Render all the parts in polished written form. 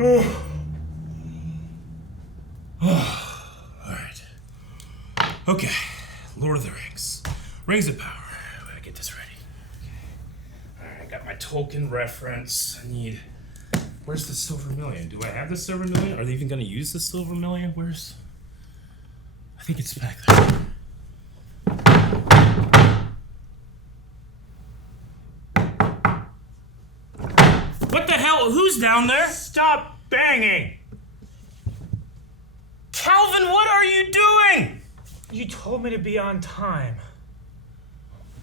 Alright. Okay. Lord of the Rings. Rings of Power. I gotta get this ready. Okay. Alright, I got my Tolkien reference. I need... Where's the Silvermillion? Do I have the Silvermillion? Are they even gonna use the Silvermillion? Where's... I think it's back there. What the hell? Who's down there? Stop banging! Calvin, what are you doing? You told me to be on time.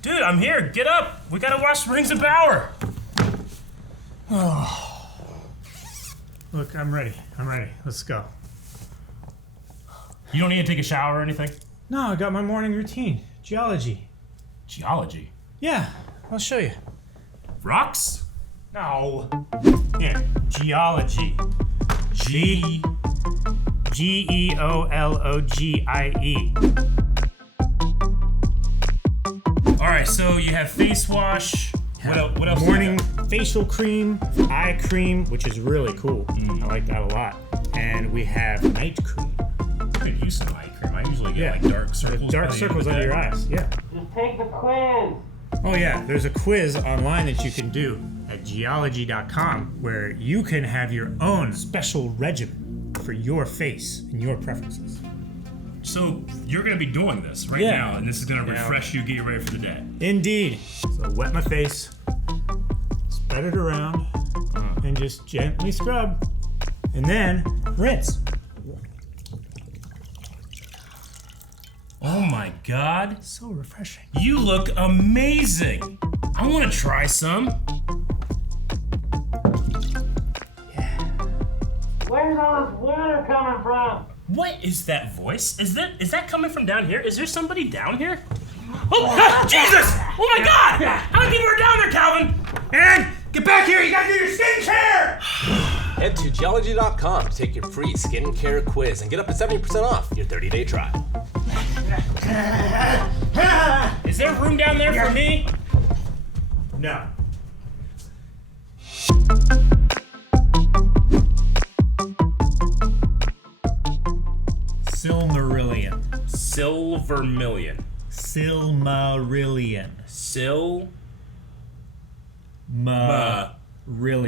Dude, I'm here. Get up. We gotta watch Rings of Power. Oh. Look, I'm ready. Let's go. You don't need to take a shower or anything? No, I got my morning routine. Geology. Geology? Yeah, I'll show you. Rocks? No. Yeah, geology. Geologie. Alright, so you have face wash. What else? Morning facial cream, eye cream, which is really cool. I like that a lot. And we have night cream. I could use some eye cream. I usually get like dark circles. Dark circles under your eyes, yeah. Just take the quiz. Oh yeah, there's a quiz online that you can do at geologie.com where you can have your own special regimen for your face and your preferences. So you're gonna be doing this right now, and this is gonna refresh you, get you ready for the day. Indeed. So wet my face, spread it around, and just gently scrub, and then rinse. Oh my God. So refreshing. You look amazing. I wanna try some. Where's all this water coming from? What is that voice? Is that coming from down here? Is there somebody down here? Oh, Jesus! Oh my God! How many people are down there, Calvin? Aaron, get back here! You gotta do your skincare! Head to Geologie.com to take your free skincare quiz and get up to 70% off your 30-day trial. Is there room down there for me? No. Silmarillion. Silvermillion. Silmarillion.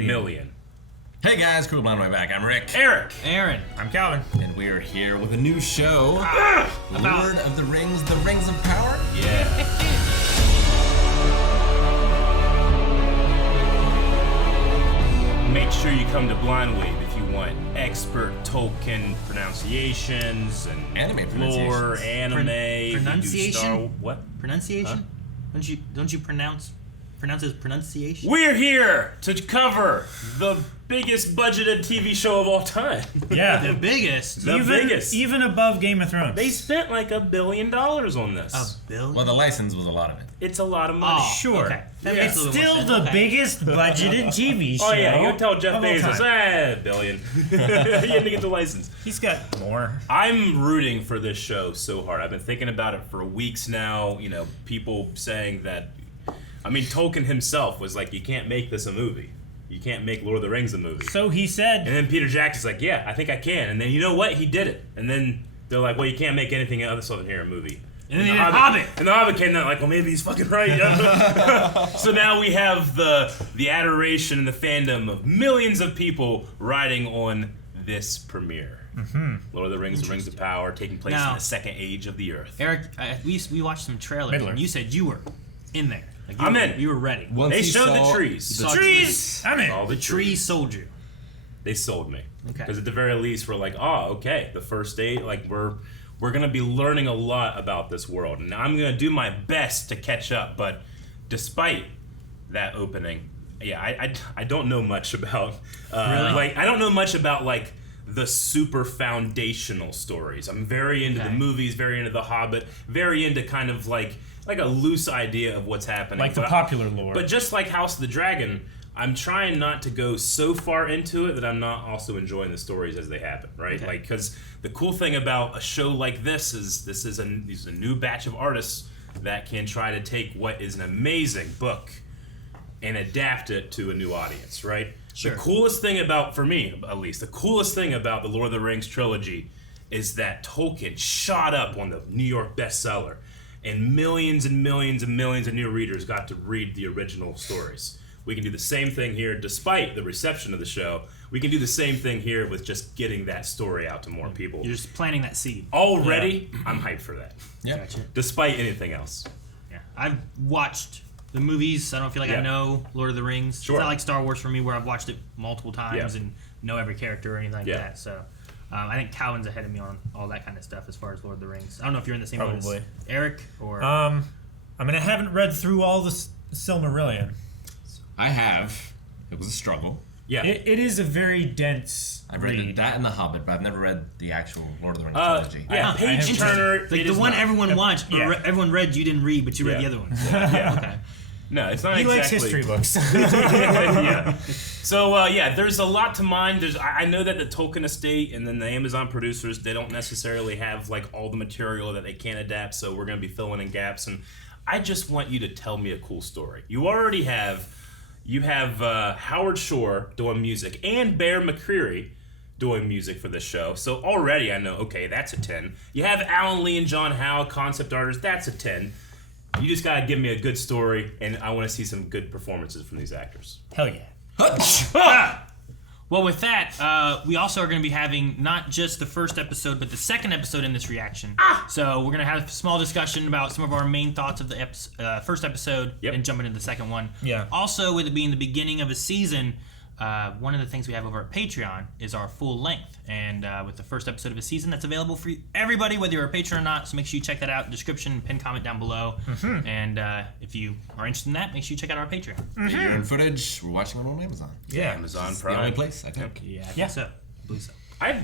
Million. Hey guys, cool blind on my back. I'm Rick. Eric. Aaron. I'm Calvin. And we are here with a new show. Lord of the Rings, the Rings of Power. Yeah. Make sure you come to Blind Wave if you want expert Tolkien pronunciations and Anime lore, pronunciations. anime. Pronunciation? What? Pronunciation? Don't you pronounce as pronunciation? We're here to cover the biggest budgeted TV show of all time. Yeah. The biggest. The biggest. Even above Game of Thrones. They spent like $1 billion on this. A billion? Well, the license was a lot of it. It's a lot of money. Oh, Sure. Okay. That Yeah. makes a little Still more the sense. Okay. biggest budgeted TV show. Oh yeah, you tell Jeff of all Bezos, time. billion. He had to get the license. He's got more. I'm rooting for this show so hard. I've been thinking about it for weeks now. You know, people saying that. I mean, Tolkien himself was like, "You can't make this a movie. You can't make Lord of the Rings a movie." So he said. And then Peter Jackson's like, "Yeah, I think I can." And then you know what? He did it. And then they're like, "Well, you can't make anything else other than here a movie." And then the Hobbit. And the Hobbit came out like, well, maybe he's fucking right. So now we have the adoration and the fandom of millions of people riding on this premiere. Mm-hmm. Lord of the Rings, the Rings of Power, taking place Now, in the second age of the Earth. Eric, we watched some trailers, Middler. and you said you were in there. Like I'm in. You were ready. Once They he showed saw the trees. Saw Trees! I'm in. All the Tree sold you. They sold me. Okay. Because at the very least, we're like, oh, okay, the first day, like we're gonna be learning a lot about this world, and I'm gonna do my best to catch up. But despite that opening, yeah, I don't know much about Really? like I don't know much about like the super foundational stories. I'm very into the movies, very into The Hobbit, very into kind of like a loose idea of what's happening. Like the popular lore. But just like House of the Dragon, I'm trying not to go so far into it that I'm not also enjoying the stories as they happen, right? Okay. Like, because the cool thing about a show like this is this is a new batch of artists that can try to take what is an amazing book and adapt it to a new audience, right? The coolest thing about, for me at least, the coolest thing about the Lord of the Rings trilogy is that Tolkien shot up on the New York bestseller, and millions and millions and millions of new readers got to read the original stories. We can do the same thing here, despite the reception of the show. We can do the same thing here with just getting that story out to more people. You're just planting that seed. Already, I'm hyped for that. Yeah. Gotcha. Despite anything else. Yeah, I've watched the movies. I don't feel like I know Lord of the Rings. Sure. It's not like Star Wars for me, where I've watched it multiple times Yeah. and know every character or anything like Yeah. that. So I think Calvin's ahead of me on all that kind of stuff as far as Lord of the Rings. I don't know if you're in the same boat as Probably. Eric or. I mean, I haven't read through all the Silmarillion. I have. It was a struggle. Yeah. It is a very dense I've read read. that and The Hobbit, but I've never read the actual Lord of the Rings trilogy. Yeah, I page have- turner. like it the is one not. everyone watched, or Yeah. everyone read, you didn't read, but you read Yeah. the other ones. Yeah. Okay. No, it's not He likes exactly. history books. Yeah. So there's a lot to mine. I know that the Tolkien estate and then the Amazon producers, they don't necessarily have like all the material that they can adapt. So we're gonna be filling in gaps, and I just want you to tell me a cool story. You already have. You have Howard Shore doing music and Bear McCreary doing music for this show. So already I know, okay, that's a 10. You have Alan Lee and John Howe, concept artists, that's a 10. You just gotta give me a good story, and I want to see some good performances from these actors. Hell yeah. Well, with that, we also are going to be having not just the first episode, but the second episode in this reaction. So we're going to have a small discussion about some of our main thoughts of the first episode, Yep. and jumping into the second one. Yeah. Also, with it being the beginning of a season, one of the things we have over at Patreon is our full length. And with the first episode of a season, that's available for everybody, whether you're a patron or not. So make sure you check that out. Description, pin comment down below. Mm-hmm. And if you are interested in that, make sure you check out our Patreon. Video and footage, we're watching it on Amazon. Yeah. Amazon It's the only Prime. place, I think. Yeah, I think Yeah. so. I believe so. I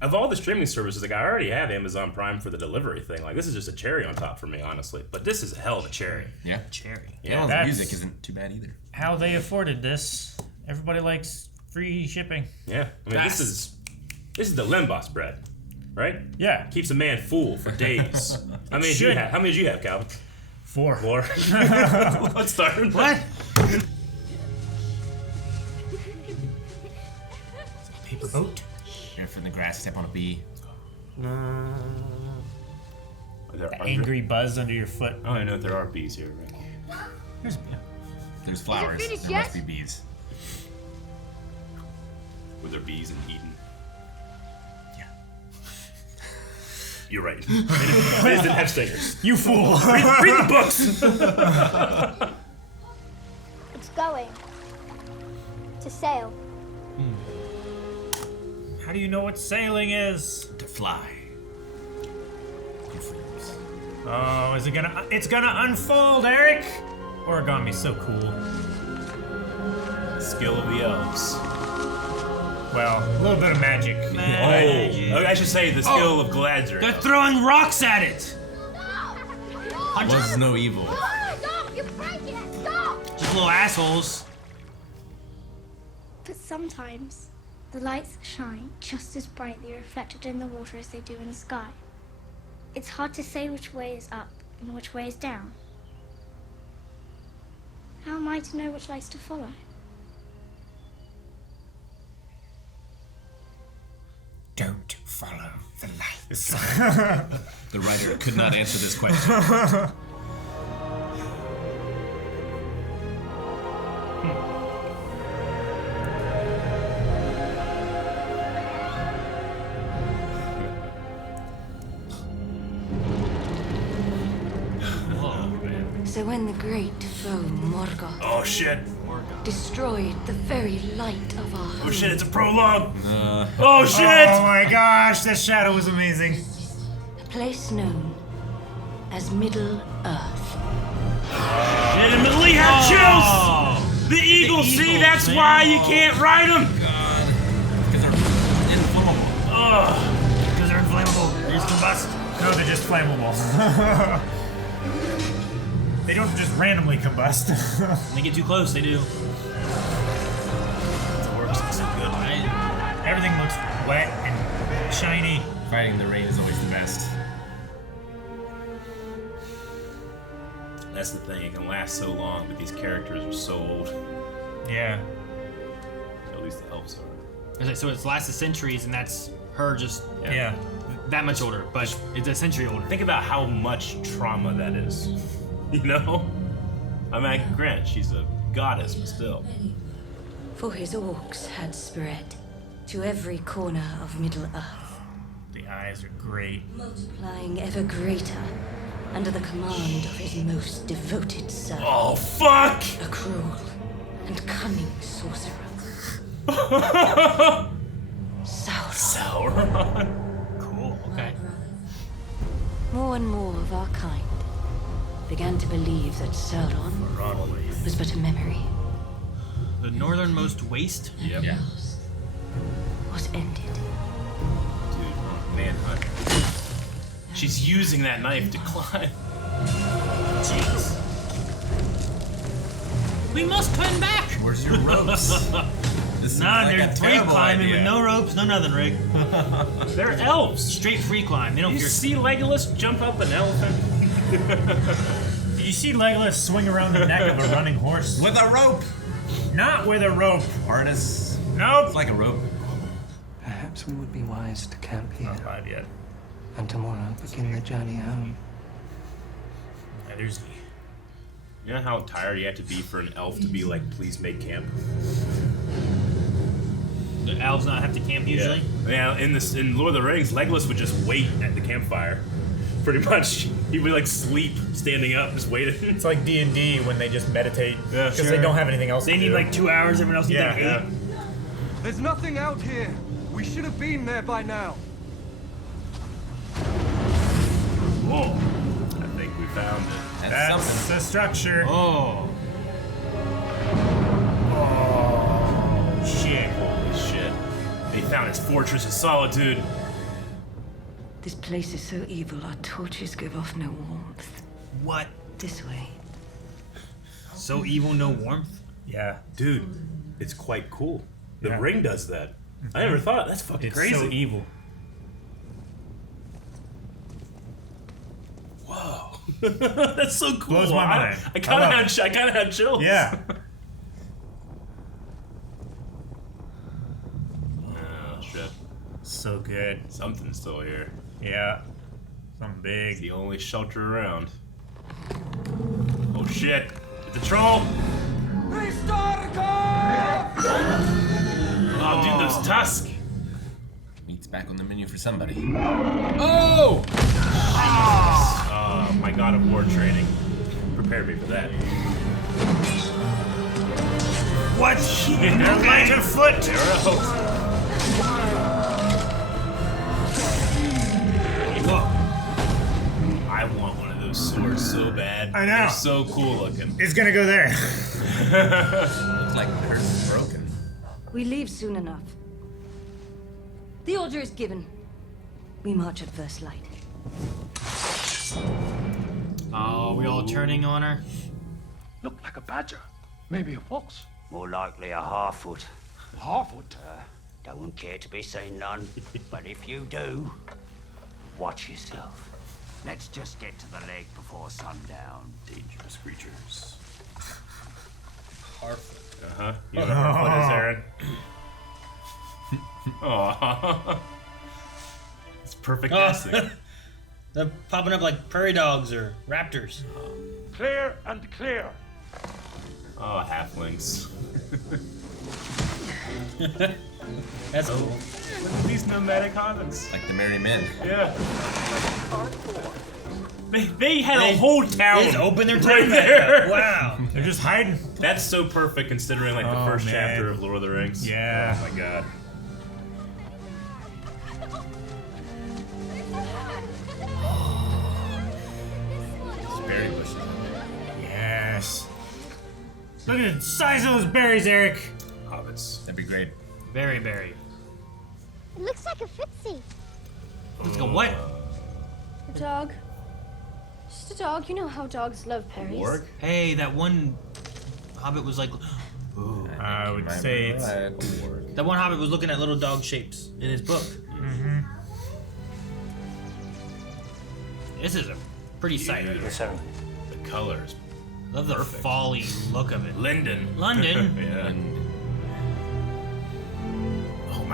of all the streaming services, like I already have Amazon Prime for the delivery thing. Like this is just a cherry on top for me, honestly. But this is a hell of a cherry. Yeah. Cherry. Yeah. the That's- music isn't too bad either. How they afforded this. Everybody likes free shipping. Yeah. I mean, this is the Limbos bread, right? Yeah. Keeps a man full for days. How many did you should. have? How many did you have, Calvin? 4. 4. Let's start. What? Paper boat. Careful in the grass, step on a bee. Are there The under- angry buzz under your foot. I don't even know if there are bees here. Right? There's There's flowers. finished There yet? must be bees. Were there bees in Eden? Yeah. You're right. They didn't have stingers. You fool. Read the books. It's going to sail. How do you know what sailing is? To fly. Good fools. Oh, is it gonna? It's gonna unfold, Eric. Origami's so cool. Skill of the elves. Well, a little bit of magic. Oh, I should say the skill of Galadriel. They're throwing rocks at it! Was no evil. Stop! You break it! Stop! Just little assholes. But sometimes the lights shine just as brightly reflected in the water as they do in the sky. It's hard to say which way is up and which way is down. How am I to know which lights to follow? Don't follow the lights. The writer could not answer this question. So when the great foe Morgoth Oh shit. destroyed the very light of our home, Oh shit, it's a prologue. Oh Oh shit. my gosh, that shadow was amazing. a place known as Middle Earth. And the Middle East have chills. The Eagles, see, Eagles, that's man. why you can't ride them. God. Because they're inflammable. Because they're inflammable. They just combust. No, they're just flammable. They don't just randomly combust. When they get too close, they do. Works so good. Right? Everything looks wet and shiny. Fighting in the rain is always the best. That's the thing. It can last so long, but these characters are so old. Yeah. least the elves are. Okay, so it's lasted centuries, and that's her just that much older, but it's a century older. Think about how much trauma that is. You know? I mean, grant she's a goddess, but still. For his orcs had spread to every corner of Middle-earth, The eyes are great. multiplying ever greater under the command of his most devoted servant. Oh, fuck! A cruel and cunning sorcerer. Sauron. Cool, okay. More and more of our kind began to believe that Sauron was but a memory. The northernmost waste? Yep. Yeah. Was ended. Dude, manhunt. She's using that knife to climb. Jeez. We must turn back! Where's your ropes? This seems Nah, like they're a free terrible climbing idea. with no ropes, no nothing, Rick. They're elves. Straight free climb. They don't You fear. see Legolas jump up an elephant? Did you see Legolas swing around the neck of a running horse? With a rope! Not with a rope. Harness. Nope. It's like a rope. Perhaps we would be wise to camp here. Not live yet. And tomorrow begin the journey home. There's You know how tired you have to be for an elf to be like, please make camp? The elves not have to camp usually? Yeah, in Lord of the Rings, Legolas would just wait at the campfire. Pretty much. He would like sleep standing up, just waiting. It's like D&D when they just meditate. Yeah, Because they don't have anything else They to need do. like 2 hours, everyone else needs like 8. Yeah. There's nothing out here. We should have been there by now. Whoa. I think we found it. That's something. the structure. Oh. Oh, shit. Holy shit. They found his Fortress of Solitude. This place is so evil, our torches give off no warmth. What? This way. So evil, no warmth? Yeah. Dude, it's quite cool. The Yeah. ring does that. I never thought. That's fucking It's crazy. so evil. Whoa. That's so cool. Blows my mind. I kind I of had chills. Yeah. Oh, shit. So good. Something's still here. Yeah. Something It's big. the only shelter around. Oh, shit. It's a troll. Oh, dude, those tusks. Meat's back on the menu for somebody. Oh! My God of War training. Prepare me for that. What? Yeah, Light of foot. I want one of those swords so bad. I know. They're so cool looking. It's gonna go there. Looks like the curse is broken. We leave soon enough. The order is given. We march at first light. Oh, we all turning on her? Looked like a badger. Maybe a fox. More likely a Harfoot. Harfoot. Don't care to be seen none, but if you do, watch yourself. Let's just get to the lake before sundown. Dangerous creatures. Harfoot. Uh-huh. You know what Harfoot is, Aaron? Oh. It's perfect casting. They're popping up like prairie dogs or raptors. Clear and clear. Oh, halflings. That's cool. Look at these nomadic hobbits. Like the merry men. Yeah. They had a whole town. They just opened their right town back there. up. Wow. They're just hiding. That's so perfect considering like the Oh, first man. chapter of Lord of the Rings. Yeah. Oh my god. Berry bushes. Yes. Look at the size of those berries, Eric. Hobbits. That'd be great. Very berry. It looks like a footsie. Let's go. What? A dog. Just a dog. You know how dogs love berries. Orc? Hey, that one hobbit was like. Ooh. I would say it's That one hobbit was looking at little dog shapes in his book. Mm-hmm. This is a pretty sight. Listen, The colors. Love the Perfect. folly look of it. London. London. Yeah.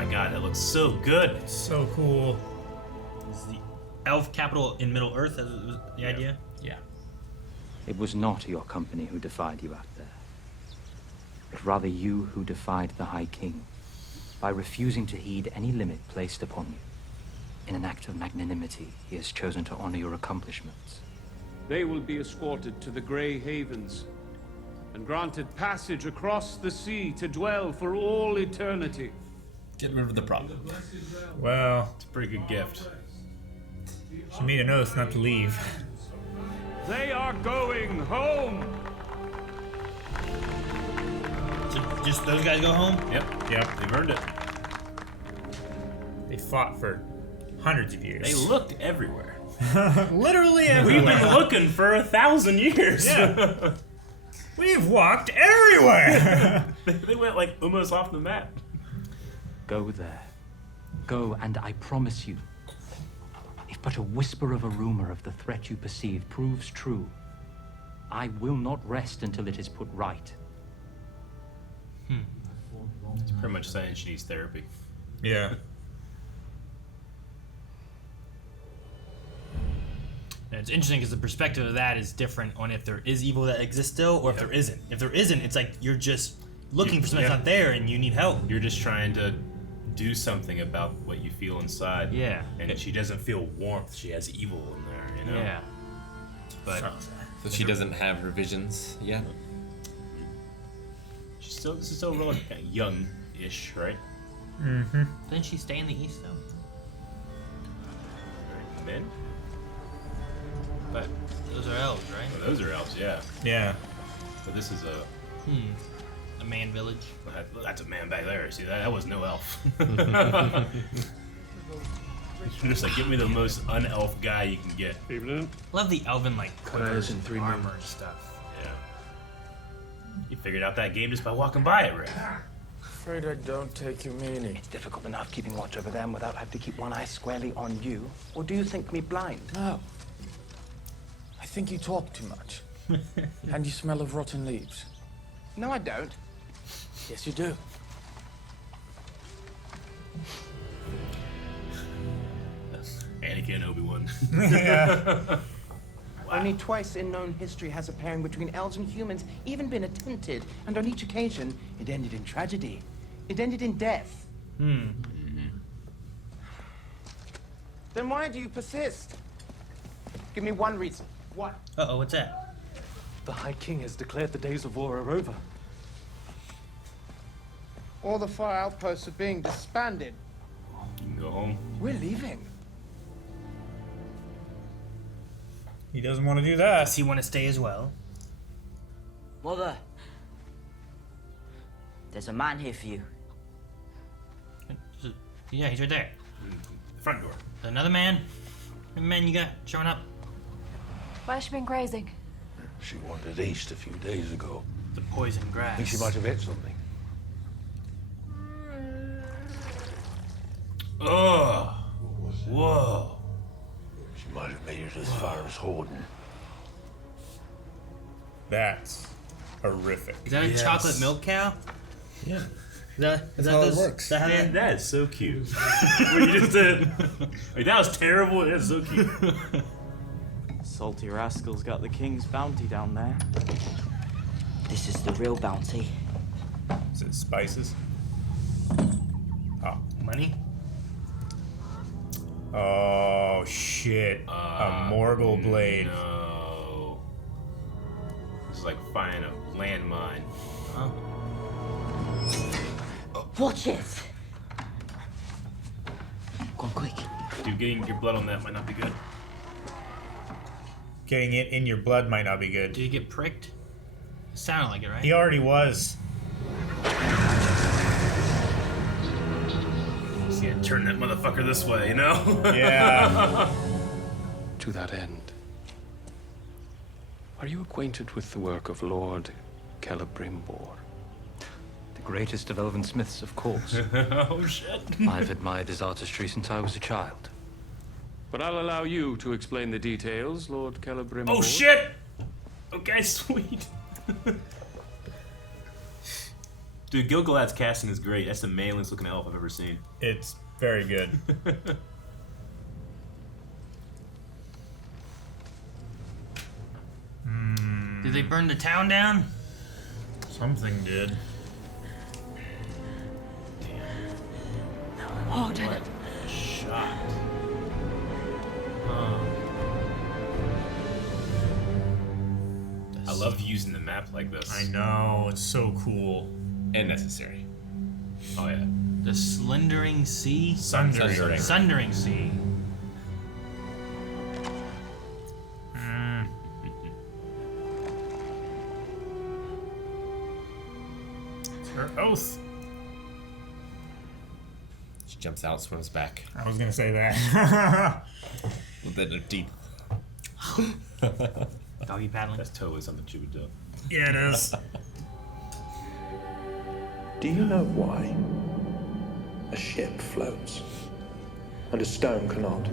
my god, that looks so good. So cool. This is the elf capital in Middle Earth. That was the idea. Yeah. It was not your company who defied you out there, but rather you who defied the High King by refusing to heed any limit placed upon you. In an act of magnanimity, he has chosen to honor your accomplishments. They will be escorted to the Grey Havens and granted passage across the sea to dwell for all eternity. Get rid of the problem. Well, it's a pretty good gift. She made an oath not to leave. They are going home. So just those guys go home? Yep. Yep. They've earned it. They fought for hundreds of years. They looked everywhere. Literally everywhere. We've been looking for 1,000 years. Yeah. We've walked everywhere. They went like almost off the map. Go there. Go, and I promise you, if but a whisper of a rumor of the threat you perceive proves true, I will not rest until it is put right. It's pretty much saying she needs therapy. Yeah. And it's interesting because the perspective of that is different on if there is evil that exists still or if there isn't. If there isn't, it's like you're just looking for something that's not there and you need help. You're just trying to do something about what you feel inside. Yeah. And she doesn't feel warmth. She has evil in there, you know? Yeah. But So she doesn't have her visions yet? This is still really young-ish, right? Mm-hmm. Didn't she stay in the East, though? Men? But those are elves, right? Well, those are elves, yeah. Yeah. But this is a man village. That's a man back there. See, that was no elf. Just like, give me the most un-elf guy you can get. Love the elven Prayers in 3 armor minutes. and stuff. Yeah. You figured out that game just by walking by it, Rick. Afraid I don't take your meaning. It's difficult enough keeping watch over them without having to keep one eye squarely on you. Or do you think me blind? No. I think you talk too much. And you smell of rotten leaves. No, I don't. Yes, you do. Anakin and Obi-Wan. Yeah. Only twice in known history has a pairing between elves and humans even been attempted, and on each occasion, it ended in tragedy. It ended in death. Then why do you persist? Give me one reason. One. Uh-oh, what's that? The High King has declared the days of war are over. All the fire outposts are being disbanded. You can go home. We're leaving. He doesn't want to do that. Does he want to stay as well? Mother, there's a man here for you. Yeah, he's right there. Front door. Another man? What man you got showing up? Where's she been grazing? She wandered east a few days ago. The poison grass. I think she might have hit something. Oh. Whoa. She might have made it as far as Horden. That's horrific. Is that a chocolate milk cow? Yeah. That's how it works. Man, that is so cute. What you just did. Like, that was terrible. That's so cute. Salty rascals got the king's bounty down there. This is the real bounty. Is it spices? Oh. Money? Oh, shit. A Morgul blade. No. This is like finding a landmine. Oh. Watch it! Go on, quick. Dude, getting your blood on that might not be good. Getting it in your blood might not be good. Did he get pricked? It sounded like it, right? He already was. Just gotta turn that motherfucker this way, you know? Yeah. To that end, are you acquainted with the work of Lord Celebrimbor? The greatest of elven smiths, of course. Oh, shit. I've admired his artistry since I was a child. But I'll allow you to explain the details, Lord Celebrimbor. Oh, shit! Okay, sweet. Dude, Gil-galad's casting is great. That's the manliest looking elf I've ever seen. It's very good. Did they burn the town down? Something did. Oh, damn. What a shot. I love using the map like this. I know, it's so cool. And necessary. Oh, yeah. The Slendering Sea? Sundering. Sundering Sea. Her oath. She jumps out, swims back. I was gonna say that. With her teeth. Doggy paddling. That's totally something she would do. Yeah, it is. Do you know why a ship floats and a stone cannot?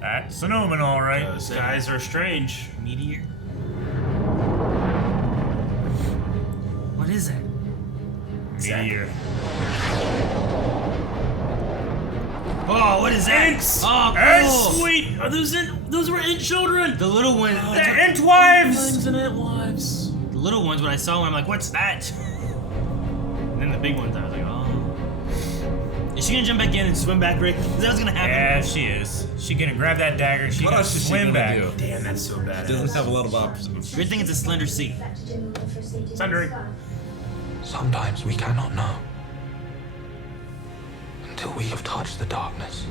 That's an omen, all right. The skies are strange. Meteor. What is it? Meteor. Oh, what is that? Ents! Oh, cool. Ents, sweet! Are those were ant children! The little ones. The ant wives! And ant wives. The little ones, when I saw one, I'm like, what's that? And then the big ones, I was like, oh. Is she gonna jump back in and swim back, Rick? Is that what's gonna happen? Yeah, she is. She gonna grab that dagger. She What gonna else is she swim gonna back. do? Damn, that's so bad. Doesn't have a lot of options. Good thing it's a slender sea. Sundering. Sometimes we cannot know until we have touched the darkness.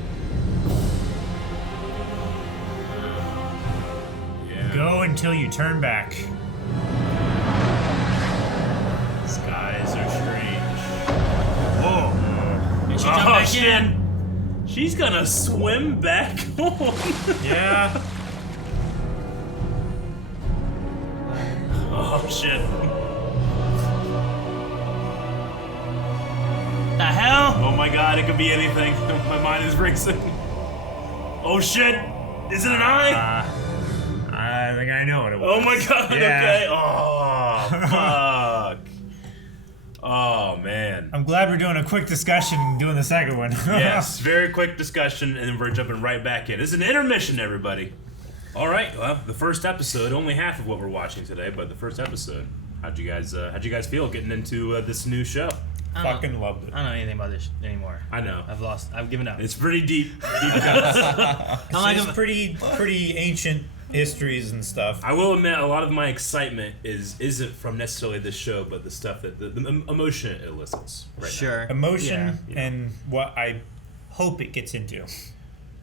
Yeah. Go until you turn back. Skies are strange. Whoa. And she jumped back shit. in. She's gonna swim back home. Yeah. Oh shit. The hell? Oh my god, it could be anything. My mind is racing. Oh shit! Is it an eye? I think I know what it was. Oh my god, Yeah. okay. Oh, fuck. Oh, man. I'm glad we're doing a quick discussion and doing the second one. Yes, very quick discussion, and then we're jumping right back in. It's an intermission, everybody. All right, well, the first episode, only half of what we're watching today, but the first episode. How'd you guys feel getting into this new show? Fucking loved it. I don't know anything about this anymore. I know. I've given up. It's pretty deep cuts. It's pretty ancient histories and stuff. I will admit, a lot of my excitement isn't from necessarily this show, but the stuff that the emotion it elicits. Right Sure. now. Emotion and what I hope it gets into.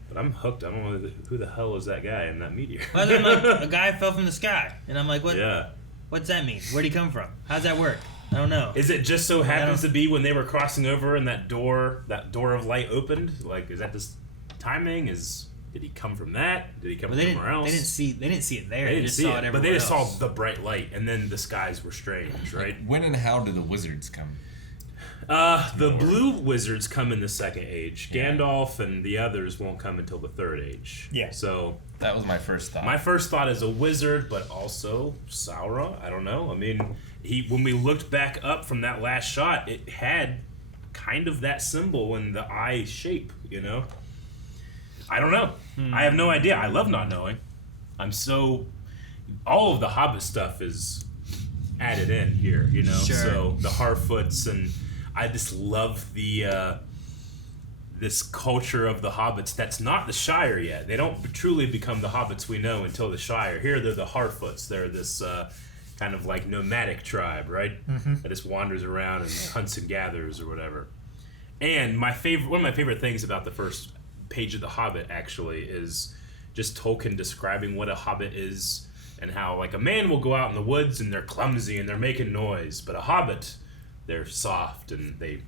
But I'm hooked. I don't know who the hell is that guy in that meteor. Well, then, like, a guy fell from the sky, and I'm like, what? Yeah. What's that mean? Where'd he come from? How's that work? I don't know. Is it just so happens to be when they were crossing over and that door of light opened? Like, is that just timing? Did he come from that? Did he come from somewhere else? They didn't see it there. They They didn't just see saw it, it everywhere but they just saw else. the bright light, and then the skies were strange, right? When and how do the wizards come? The blue wizards come in the second age. Gandalf and the others won't come until the third age. Yeah. So that was my first thought. My first thought is a wizard, but also Sauron. I don't know. I mean, when we looked back up from that last shot, it had kind of that symbol in the eye shape. You know. I don't know. I have no idea. I love not knowing. All of the Hobbit stuff is added in here, you know. Sure. So the Harfoots, and I just love the this culture of the Hobbits. That's not the Shire yet. They don't truly become the Hobbits we know until the Shire. Here they're the Harfoots. They're this kind of like nomadic tribe, right? Mhm. That just wanders around and hunts and gathers or whatever. And one of my favorite things about the first page of The Hobbit actually is just Tolkien describing what a hobbit is and how like a man will go out in the woods and they're clumsy and they're making noise, but a hobbit, they're soft and they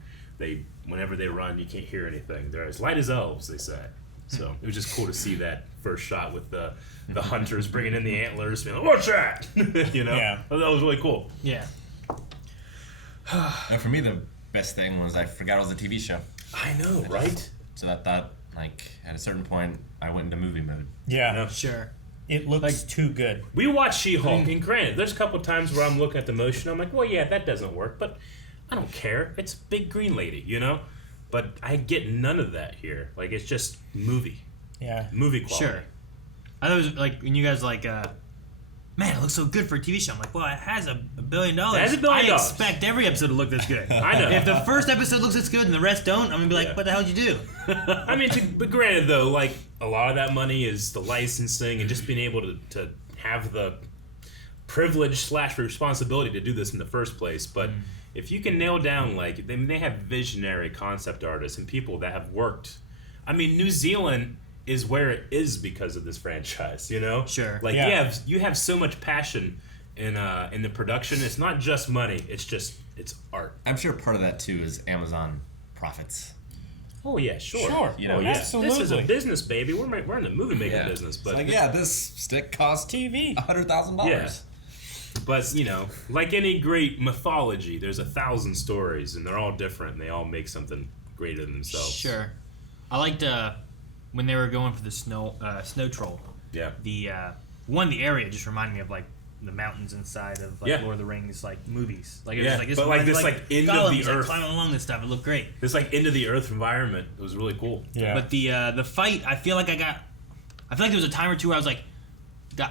whenever they run you can't hear anything. They're as light as elves, they say. So it was just cool to see that first shot with the hunters bringing in the antlers, being like, "What's that?" You know, Yeah. that was really cool. Yeah. And for me, the best thing was I forgot it was a TV show. I know, right? So that like at a certain point I went into movie mode. Yeah. Sure. It looks too good. We watch She-Hulk, and granted, there's a couple times where I'm looking at the motion, I'm like, well, yeah, that doesn't work, but I don't care. It's big green lady, you know? But I get none of that here. Like, it's just movie. Yeah. Movie quality. Sure. I thought it was like, when you guys like, man, it looks so good for a TV show. I'm like, well, it has $1 billion. It has $1 billion. I expect every episode to look this good. I know. If the first episode looks this good and the rest don't, I'm going to be like, what the hell did you do? I mean, but granted, though, like, a lot of that money is the licensing and just being able to have the privilege / responsibility to do this in the first place. But if you can nail down, like, they have visionary concept artists and people that have worked. I mean, New Zealand is where it is because of this franchise, you know? Sure. Like, you have so much passion in the production. It's not just money. It's art. I'm sure part of that, too, is Amazon profits. Oh, yeah, sure. Sure. You know, absolutely. This is a business, baby. We're in the movie-making business. But it's like, this stick costs TV $100,000. Yeah. But, you know, like any great mythology, there's 1,000 stories, and they're all different, and they all make something greater than themselves. Sure. I liked when they were going for the snow troll. Yeah. The area just reminded me of like the mountains inside of like Lord of the Rings like movies. Like it was like this, but like this like end of the earth, climbing along this stuff. It looked great. This like end of the earth environment. It was really cool. Yeah. But the fight, I feel like there was a time or two where I was like,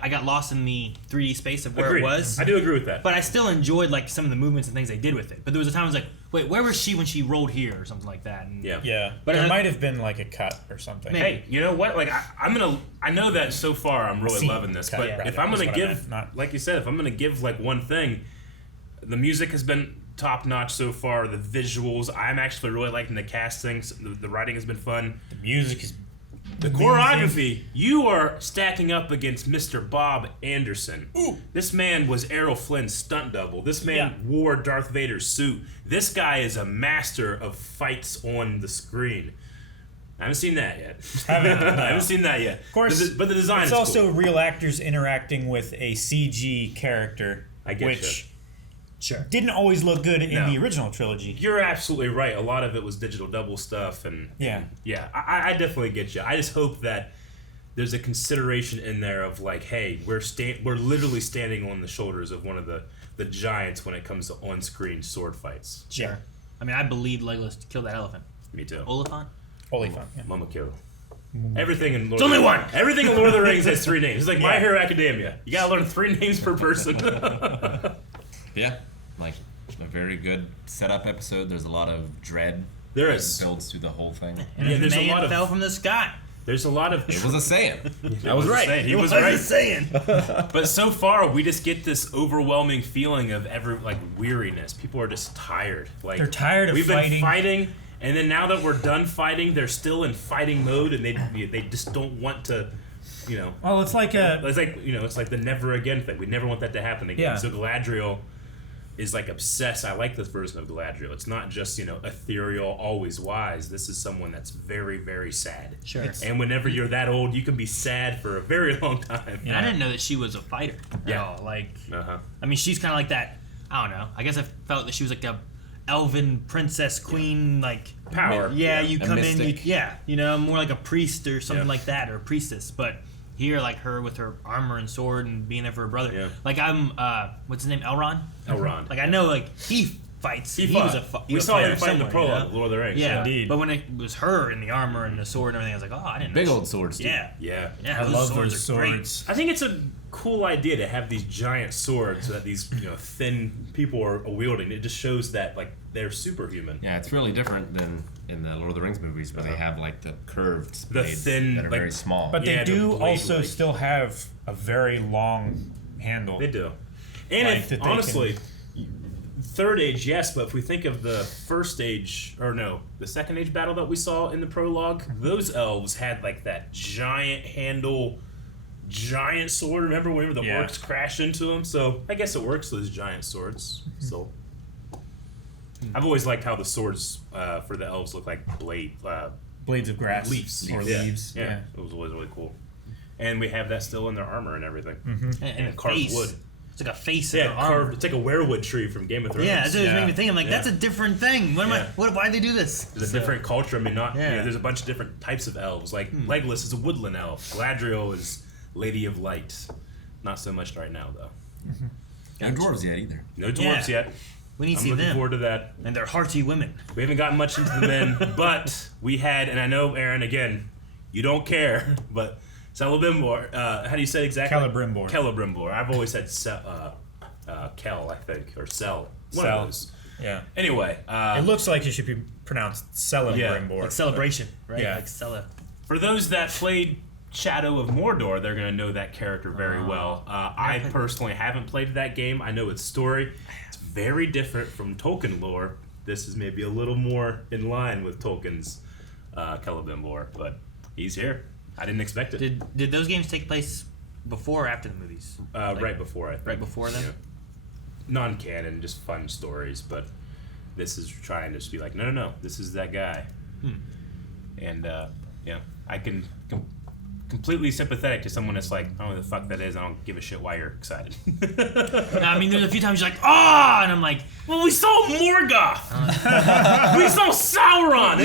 I got lost in the 3D space of where Agreed. it was. I do agree with that. But I still enjoyed like some of the movements and things they did with it. But there was a time I was like, wait, where was she when she rolled here or something like that? And Yeah. But there might have been like a cut or something. Hey, you know what? Like I know that so far I'm really loving this, but if I'm gonna give, like you said, if I'm gonna give like one thing, the music has been top notch so far. The visuals, I'm actually really liking the casting. The writing has been fun. The music is. The choreography, you are stacking up against Mr. Bob Anderson. Ooh. This man was Errol Flynn's stunt double. This man wore Darth Vader's suit. This guy is a master of fights on the screen. I haven't seen that yet. I haven't seen that yet. Of course, but the design it's is also cool. real actors interacting with a CG character, which didn't always look good in the original trilogy. You're absolutely right. A lot of it was digital double stuff, and I definitely get you. I just hope that there's a consideration in there of like, hey, we're literally standing on the shoulders of one of the giants when it comes to on-screen sword fights. Sure. I mean, I believed Legolas killed that elephant. Me too. Oliphant? Oliphant. Mama kill. Everything in Lord It's only of the one. Everything in Lord of the Rings has 3 names. It's like My Hero Academia. You gotta learn 3 names per person. Yeah, like a very good setup episode. There's a lot of dread. There is. Builds through the whole thing. And there's a lot of fell from the sky. There's a lot of. It was a saying. I was right. He was right. a saying. But so far, we just get this overwhelming feeling of weariness. People are just tired. Like they're tired of we've fighting. been fighting, and then now that we're done fighting, they're still in fighting mode, and they just don't want to. You know. Well, it's like it's like the never again thing. We never want that to happen again. Yeah. So Galadriel is like obsessed. I like this version of Galadriel. It's not just ethereal, always wise. This is someone that's very, very sad. Sure. And whenever you're that old, you can be sad for a very long time. And I didn't know that she was a fighter at all. Like, I mean, she's kind of like that. I don't know. I guess I felt that she was like a elven princess queen, like power. Yeah, you A come in. mystic. More like a priest or something like that, or a priestess. But here, like her with her armor and sword and being there for her brother. Yeah. Like I'm, what's his name? Elrond. Elrond. Like I know, like he fights. He was fought. a We saw him fighter fight in the somewhere, prologue of Lord of the Rings. Yeah, indeed. But when it was her in the armor and the sword and everything, I was like, oh, I didn't know. Big old swords, too. Yeah. Yeah. Yeah, I those love swords those are great. swords. I think it's a cool idea to have these giant swords that these thin people are wielding. It just shows that like they're superhuman. Yeah, it's really different than in the Lord of the Rings movies where they have like the curved The blades thin, that are like- very small. But they Yeah, the do blade also like- still have a very long handle. They do. And Like if, that they honestly, third age, yes, but if we think of the first age, or no, the second age battle that we saw in the prologue, those elves had like that giant handle, giant sword. Remember whenever the orcs crashed into them? So I guess it works, those giant swords. So I've always liked how the swords for the elves look like blades of grass leaves. or leaves. Yeah, it was always really cool. And we have that still in their armor and everything. And a carved face. wood. It's like a face in Yeah, her armor. carved. It's like a werewood tree from Game of Thrones. Yeah, that's what it made me think. I'm like, that's a different thing. What am I? Why did they do this? There's a different culture. I mean, Yeah. there's a bunch of different types of elves. Like Legolas is a woodland elf. Galadriel is Lady of Light. Not so much right now, though. No dwarves yet either. No dwarves yet. We need to I'm see looking them. forward to that. And they're hearty women. We haven't gotten much into the men, but we had, and I know, Aaron, again, you don't care, but Celebrimbor, how do you say it exactly? Celebrimbor. Celebrimbor. I've always said Kel, I think, or Cel. One Cel. of those. Yeah. Anyway. It looks like it should be pronounced Celebrimbor. Like celebration, right? Yeah. Like Cele. For those that played Shadow of Mordor, they're going to know that character very well. I personally haven't played that game. I know its story. It's very different from Tolkien lore. This is maybe a little more in line with Tolkien's Celebrimbor, but he's here. I didn't expect it. Did those games take place before or after the movies? Right before, I think. Right before them? Yeah. Non-canon, just fun stories, but this is trying to just be like, no, this is that guy. And, I can completely sympathetic to someone that's like, I don't know who the fuck that is, I don't give a shit why you're excited. I mean, there's a few times you're like, ah, and I'm like, well, we saw Morgoth! We saw Sauron!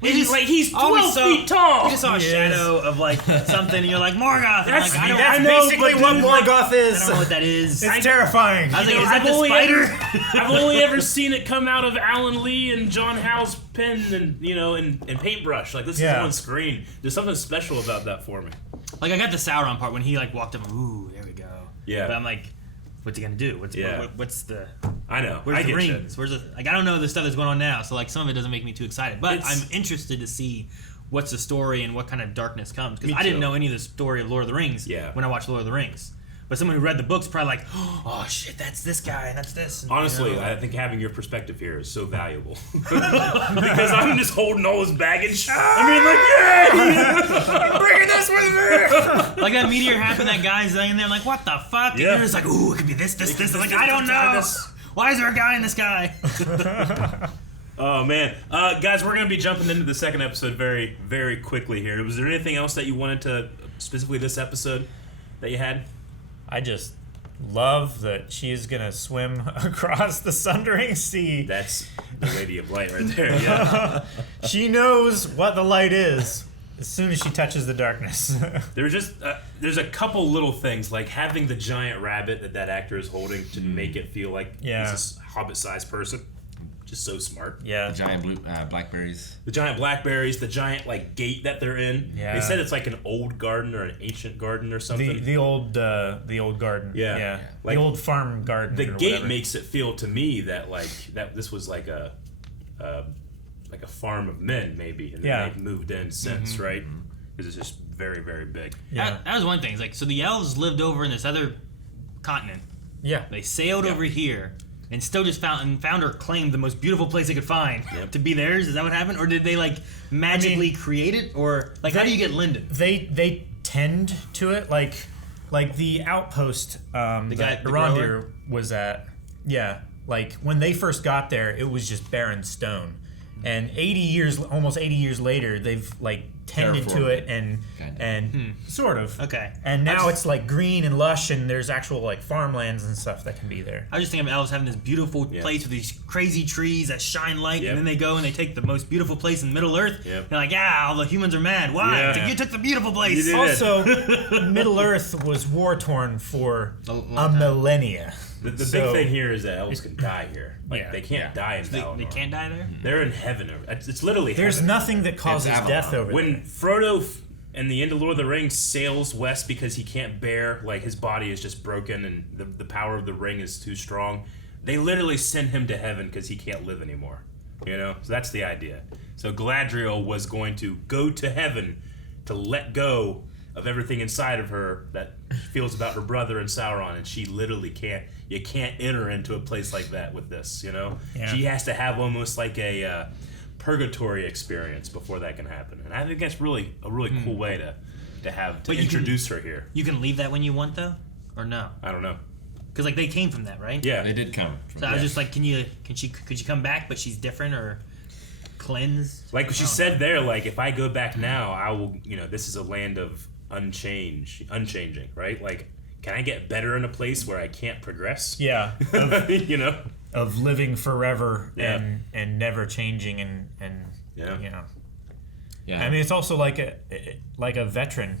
He's 12 feet tall! We just saw a shadow of like something, and you're like, Morgoth! And I'm like, That's basically what Morgoth is. I don't know what that is. It's terrifying. I was like, is that the spider? I've only ever seen it come out of Alan Lee and John Howe's pen and paintbrush. Like, this is on screen. There's something special about that for me. Like, I got the Sauron part when he like walked up, ooh, there we go. Yeah. But I'm like, what's he gonna do? What's the... I know. Where's the rings? Where's the... Like, I don't know the stuff that's going on now, so like some of it doesn't make me too excited. But I'm interested to see what's the story and what kind of darkness comes. Because I didn't know any of the story of Lord of the Rings when I watched Lord of the Rings. But someone who read the book's probably like, oh shit, that's this guy and that's this. And, honestly, I think having your perspective here is so valuable. Because I'm just holding all this baggage. I'm bringing this with me! Like that meteor happened, that guy's laying there like, what the fuck? Yeah. And you're just like, ooh, it could be this. I'm like, I don't know. Why is there a guy in the sky? Oh, man. Guys, we're going to be jumping into the second episode very, very quickly here. Was there anything else that you wanted to, specifically this episode, that you had? I just love that she is going to swim across the Sundering Sea. That's the Lady of Light right there, yeah. She knows what the light is as soon as she touches the darkness. There's a couple little things, like having the giant rabbit that actor is holding to make it feel like he's a Hobbit-sized person. Just so smart. Yeah. The giant blackberries. The giant blackberries, the giant gate that they're in. Yeah. They said it's like an old garden or an ancient garden or something. The old garden. Yeah. Like, the old farm garden. The or gate whatever. makes it feel to me that that this was like a farm of men maybe, and then they've moved in since, right? Because it's just very, very big. Yeah. That was one thing. It's like, so the elves lived over in this other continent. Yeah. They sailed over here. And still just found or claimed the most beautiful place they could find to be theirs. Is that what happened, or did they magically create it, or how do you get Linden? They tend to it like the outpost that Arondir was at. Yeah, like when they first got there, it was just barren stone, and almost 80 years later, they've tended to it and sort of. Okay. And now it's green and lush, and there's actual farmlands and stuff that can be there. I was just thinking of elves having this beautiful place with these crazy trees that shine light, and then they go and they take the most beautiful place in Middle Earth. They're like, all the humans are mad. Why? Yeah. You took the beautiful place. Also, Middle Earth was war torn for a millennia. The big thing here is that elves can die here. They can't die in Valinor. They can't die there? They're in heaven. It's literally There's heaven. nothing that causes death over there. When Frodo in the end of Lord of the Rings sails west because he can't bear, his body is just broken and the power of the ring is too strong, they literally send him to heaven because he can't live anymore. So that's the idea. So Galadriel was going to go to heaven to let go of everything inside of her that she feels about her brother and Sauron, and she literally can't. You can't enter into a place like that with this, Yeah. She has to have almost like a purgatory experience before that can happen, and I think that's a really cool way to introduce her here. You can leave that when you want, though, or no? I don't know. Because they came from that, right? Yeah, they did come. So I was just like, could she come back, but she's different or cleansed? Like she said there, if I go back now, I will. This is a land of unchanging, right? Can I get better in a place where I can't progress? Yeah. Of living forever and never changing and Yeah. I mean, it's also like a veteran.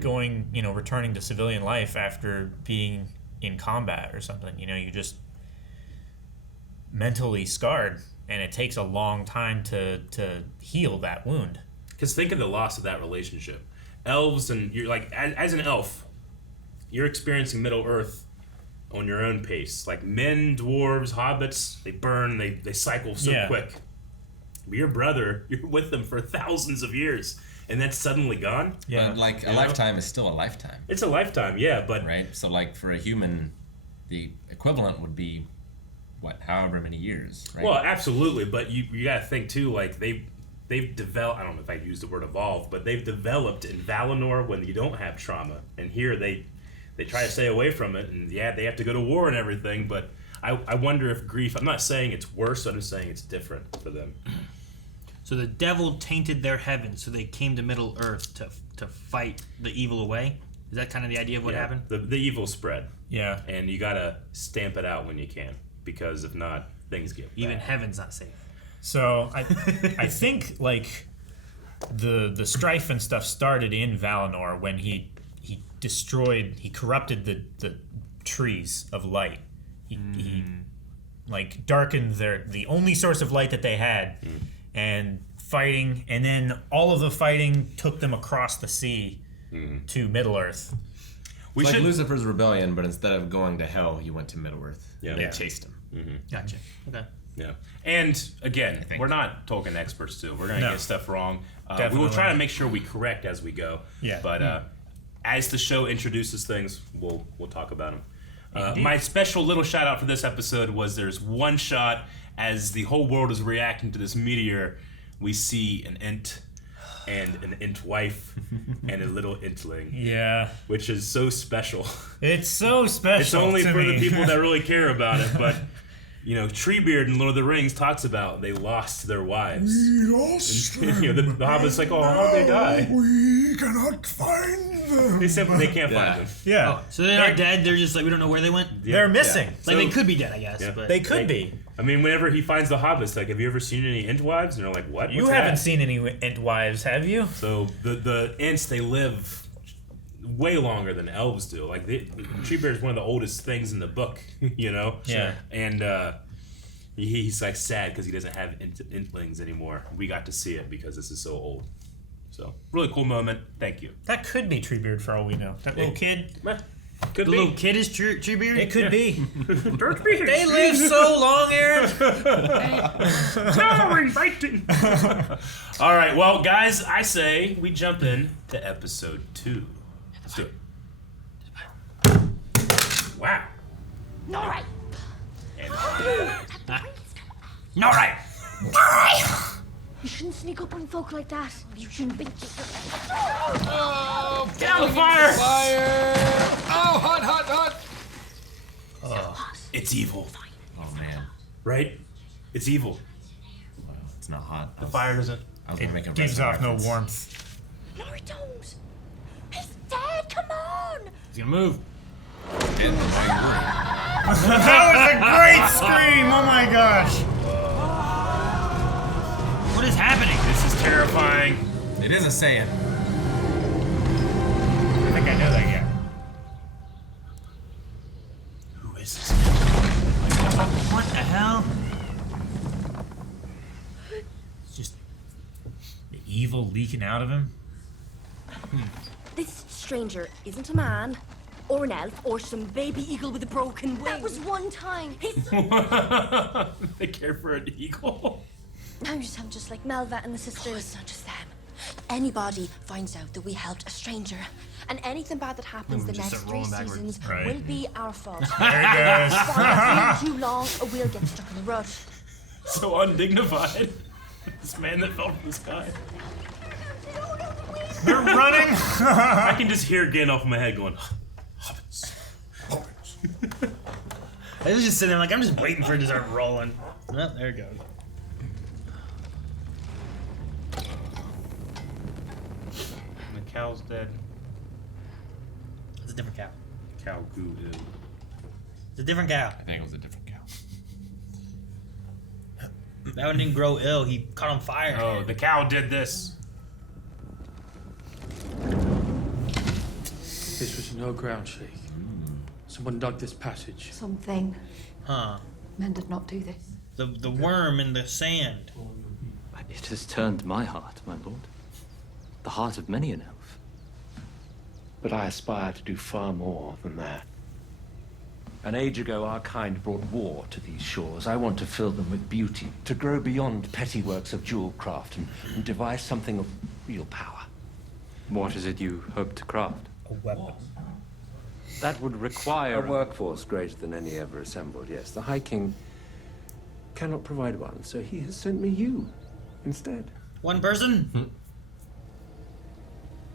going, returning to civilian life after being in combat or something. You're just mentally scarred, and it takes a long time to heal that wound. Because think of the loss of that relationship. Elves, and you're like, as an elf, you're experiencing Middle Earth on your own pace. Like men, dwarves, hobbits, they burn, they cycle so quick. But your brother, you're with them for thousands of years, and that's suddenly gone. Yeah, but like a lifetime is still a lifetime. It's a lifetime, yeah, but right. So like for a human, the equivalent would be however many years, right? Well, absolutely, but you got to think too. Like they've developed. I don't know if I use the word evolve, but they've developed in Valinor when you don't have trauma, and here they try to stay away from it, and they have to go to war and everything, but. I wonder if grief, I'm not saying it's worse, I'm just saying it's different for them. So the devil tainted their heaven, so they came to Middle Earth to fight the evil away? Is that kind of the idea of what happened? The evil spread. Yeah. And you gotta stamp it out when you can, because if not, things get bad. Even heaven's not safe. So I think like the strife and stuff started in Valinor when he corrupted the trees of light. He like darkened the only source of light that they had, and fighting, and then all of the fighting took them across the sea to Middle Earth. We should Lucifer's rebellion, but instead of going to hell, he went to Middle Earth. Yeah. They chased him. Gotcha. Okay. Yeah. And again, we're not Tolkien experts too. We're gonna get stuff wrong. We Definitely. will try to make sure we correct as we go. Yeah. But as the show introduces things, we'll talk about them. My special little shout out for this episode was there's one shot as the whole world is reacting to this meteor. We see an Ent and an Ent wife and a little Entling. Yeah. Which is so special. It's so special. It's only to for me. the people that really care about it, but Treebeard in Lord of the Rings talks about they lost their wives. We lost them. The Hobbit's like, oh, how'd they die? We cannot find them. They can't find them. Yeah. Oh, so they're not dead. They're just like, we don't know where they went. They're missing. Like they could be dead, I guess. But they could be. I mean, whenever he finds the Hobbits, like, have you ever seen any Ent wives? And they're like, what? You haven't seen any Ent wives, have you? So the Ents, they live way longer than elves do. Like Treebeard is one of the oldest things in the book, Yeah. And he's like sad because he doesn't have Entlings anymore. We got to see it because this is so old. So really cool moment. Thank you. That could be Treebeard for all we know. That little kid. Could the be. little kid is Treebeard? It could be. They live so long, Aaron. Sorry, fighting. All right, well, guys, I say we jump in to episode 2. Let's do it. Wow. All right. All right. You shouldn't sneak up on folk like that. You shouldn't be. Oh, get out of the fire! Fire! Oh, hot. It's evil. Oh man. Right? It's evil. Well, it's not hot. The fire doesn't. I was gonna make a gives off no reference. warmth. No, don't. He's dead. Come on. He's gonna move. That was a great scream! Oh my gosh! What is happening? This is terrifying. It is a Saiyan. I think I know that guy. Who is this? What the hell? It's just the evil leaking out of him. This stranger isn't a man, or an elf, or some baby eagle with a broken wing. That was one time. They care for an eagle. Now you sound just like Melva and the sisters. It's not just them. Anybody finds out that we helped a stranger, and anything bad that happens the next 3 seasons will be our fault. There he goes. If too long, or we'll get stuck in the rut. So undignified. This man that fell from the sky. They're running. I can just hear Gandalf in my head going, Hobbits. I was just sitting there like, I'm just waiting for it to start rolling. Oh, there it goes. The cow's dead. It's a different cow. Cow goo. It's a different cow. I think it was a different cow. That one didn't grow ill. He caught on fire. Oh, the cow did this. No ground shake. Someone dug this passage. Something. Huh. Men did not do this. The worm in the sand. It has turned my heart, my lord. The heart of many an elf. But I aspire to do far more than that. An age ago, our kind brought war to these shores. I want to fill them with beauty, to grow beyond petty works of jewel craft and devise something of real power. What is it you hope to craft? A weapon. That would require A workforce greater than any ever assembled, yes. The High King cannot provide one, so he has sent me you instead. One person?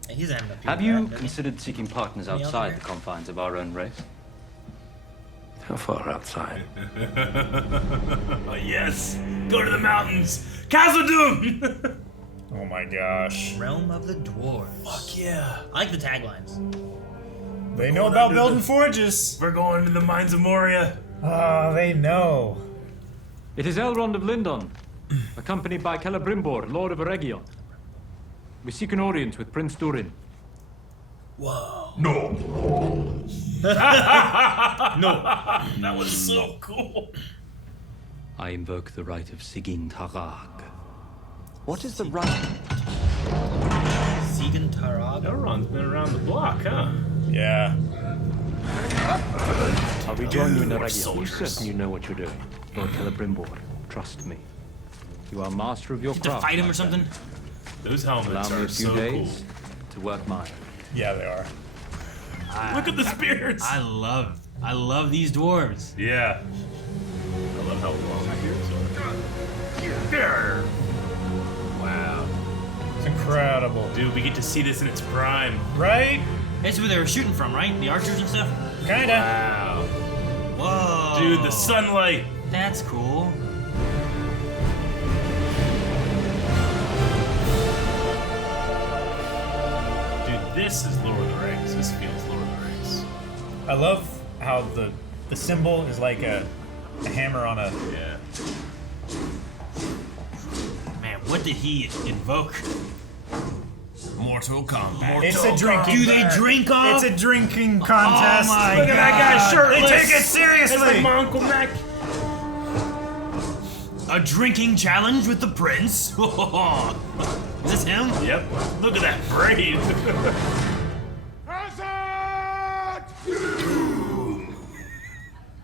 He's having a Have you considered seeking partners outside the confines of our own race? How far outside? Oh, yes! Go to the mountains! Khazad-dûm! Oh my gosh. Realm of the Dwarves. Fuck yeah. I like the taglines. They know about building forges. We're going to the mines of Moria. Oh, they know. It is Elrond of Lindon, accompanied by Celebrimbor, Lord of Eregion. We seek an audience with Prince Durin. Whoa. No. No. That was so cool. I invoke the right of Sigyn Tarag. What is the right? Sigyn Tarag? Elrond's been around the block, huh? Yeah. I'll rejoin you in Eregion. You certainly know what you're doing. Lord Celebrimbor, trust me. You are master of your You have to craft. fight him or something? Those helmets Allow me are a few so days cool. to work mine. Yeah, they are. Look at the spears. I love these dwarves. Yeah. I love how long my ears are. Wow. It's incredible. Dude, we get to see this in its prime. Right? That's where they were shooting from, right? The archers and stuff? Kinda. Wow. Whoa. Dude, the sunlight. That's cool. Dude, this is Lord of the Rings. This feels Lord of the Rings. I love how the symbol is like a hammer on a... Yeah. Man, what did he invoke? Mortal Kombat. It's a drinking. Do they drink off? It's a drinking contest. Oh my Look at that guy shirtless. They take it seriously. It's like my Uncle Mac. A drinking challenge with the prince? Is this him? Yep. Look at that braid.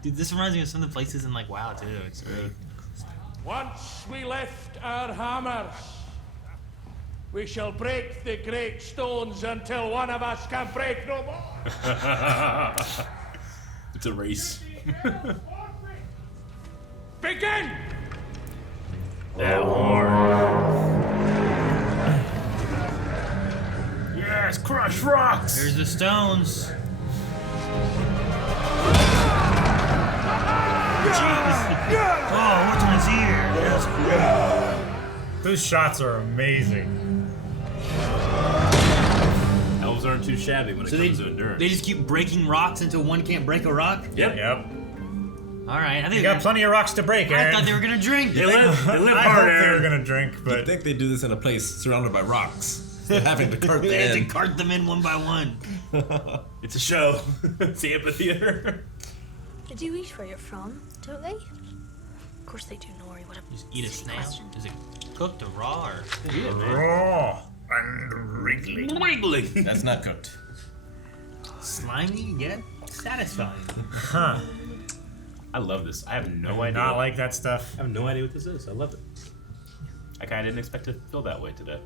Dude, this reminds me of some of the places in like WoW too. It's great. Once we lift our hammers, we shall break the great stones until one of us can break no more. It's a race. Begin! That horn. Yes, crush rocks. Here's the stones. Jeez. Oh, which one's here? That's cool. Those shots are amazing. Elves aren't too shabby when it comes to endurance. They just keep breaking rocks until one can't break a rock? Yep. All right. I think You got plenty of rocks to break, Aaron. I thought they were going to drink. They live I hard, hope they Aaron. were gonna drink, I but think they do this in a place surrounded by rocks. They're having to cart them They had to in. cart them in one by one. It's a show. It's the amphitheater. They do eat where you're from, don't they? Of course they do, Nori. What a Just eat a snail. Is it cooked or raw or? raw and wriggly. Wiggling. That's not cooked. Slimy yet satisfying. Huh? I love this. I have no idea. Not like that stuff. I have no idea what this is. I love it. I kind of didn't expect to feel that way today.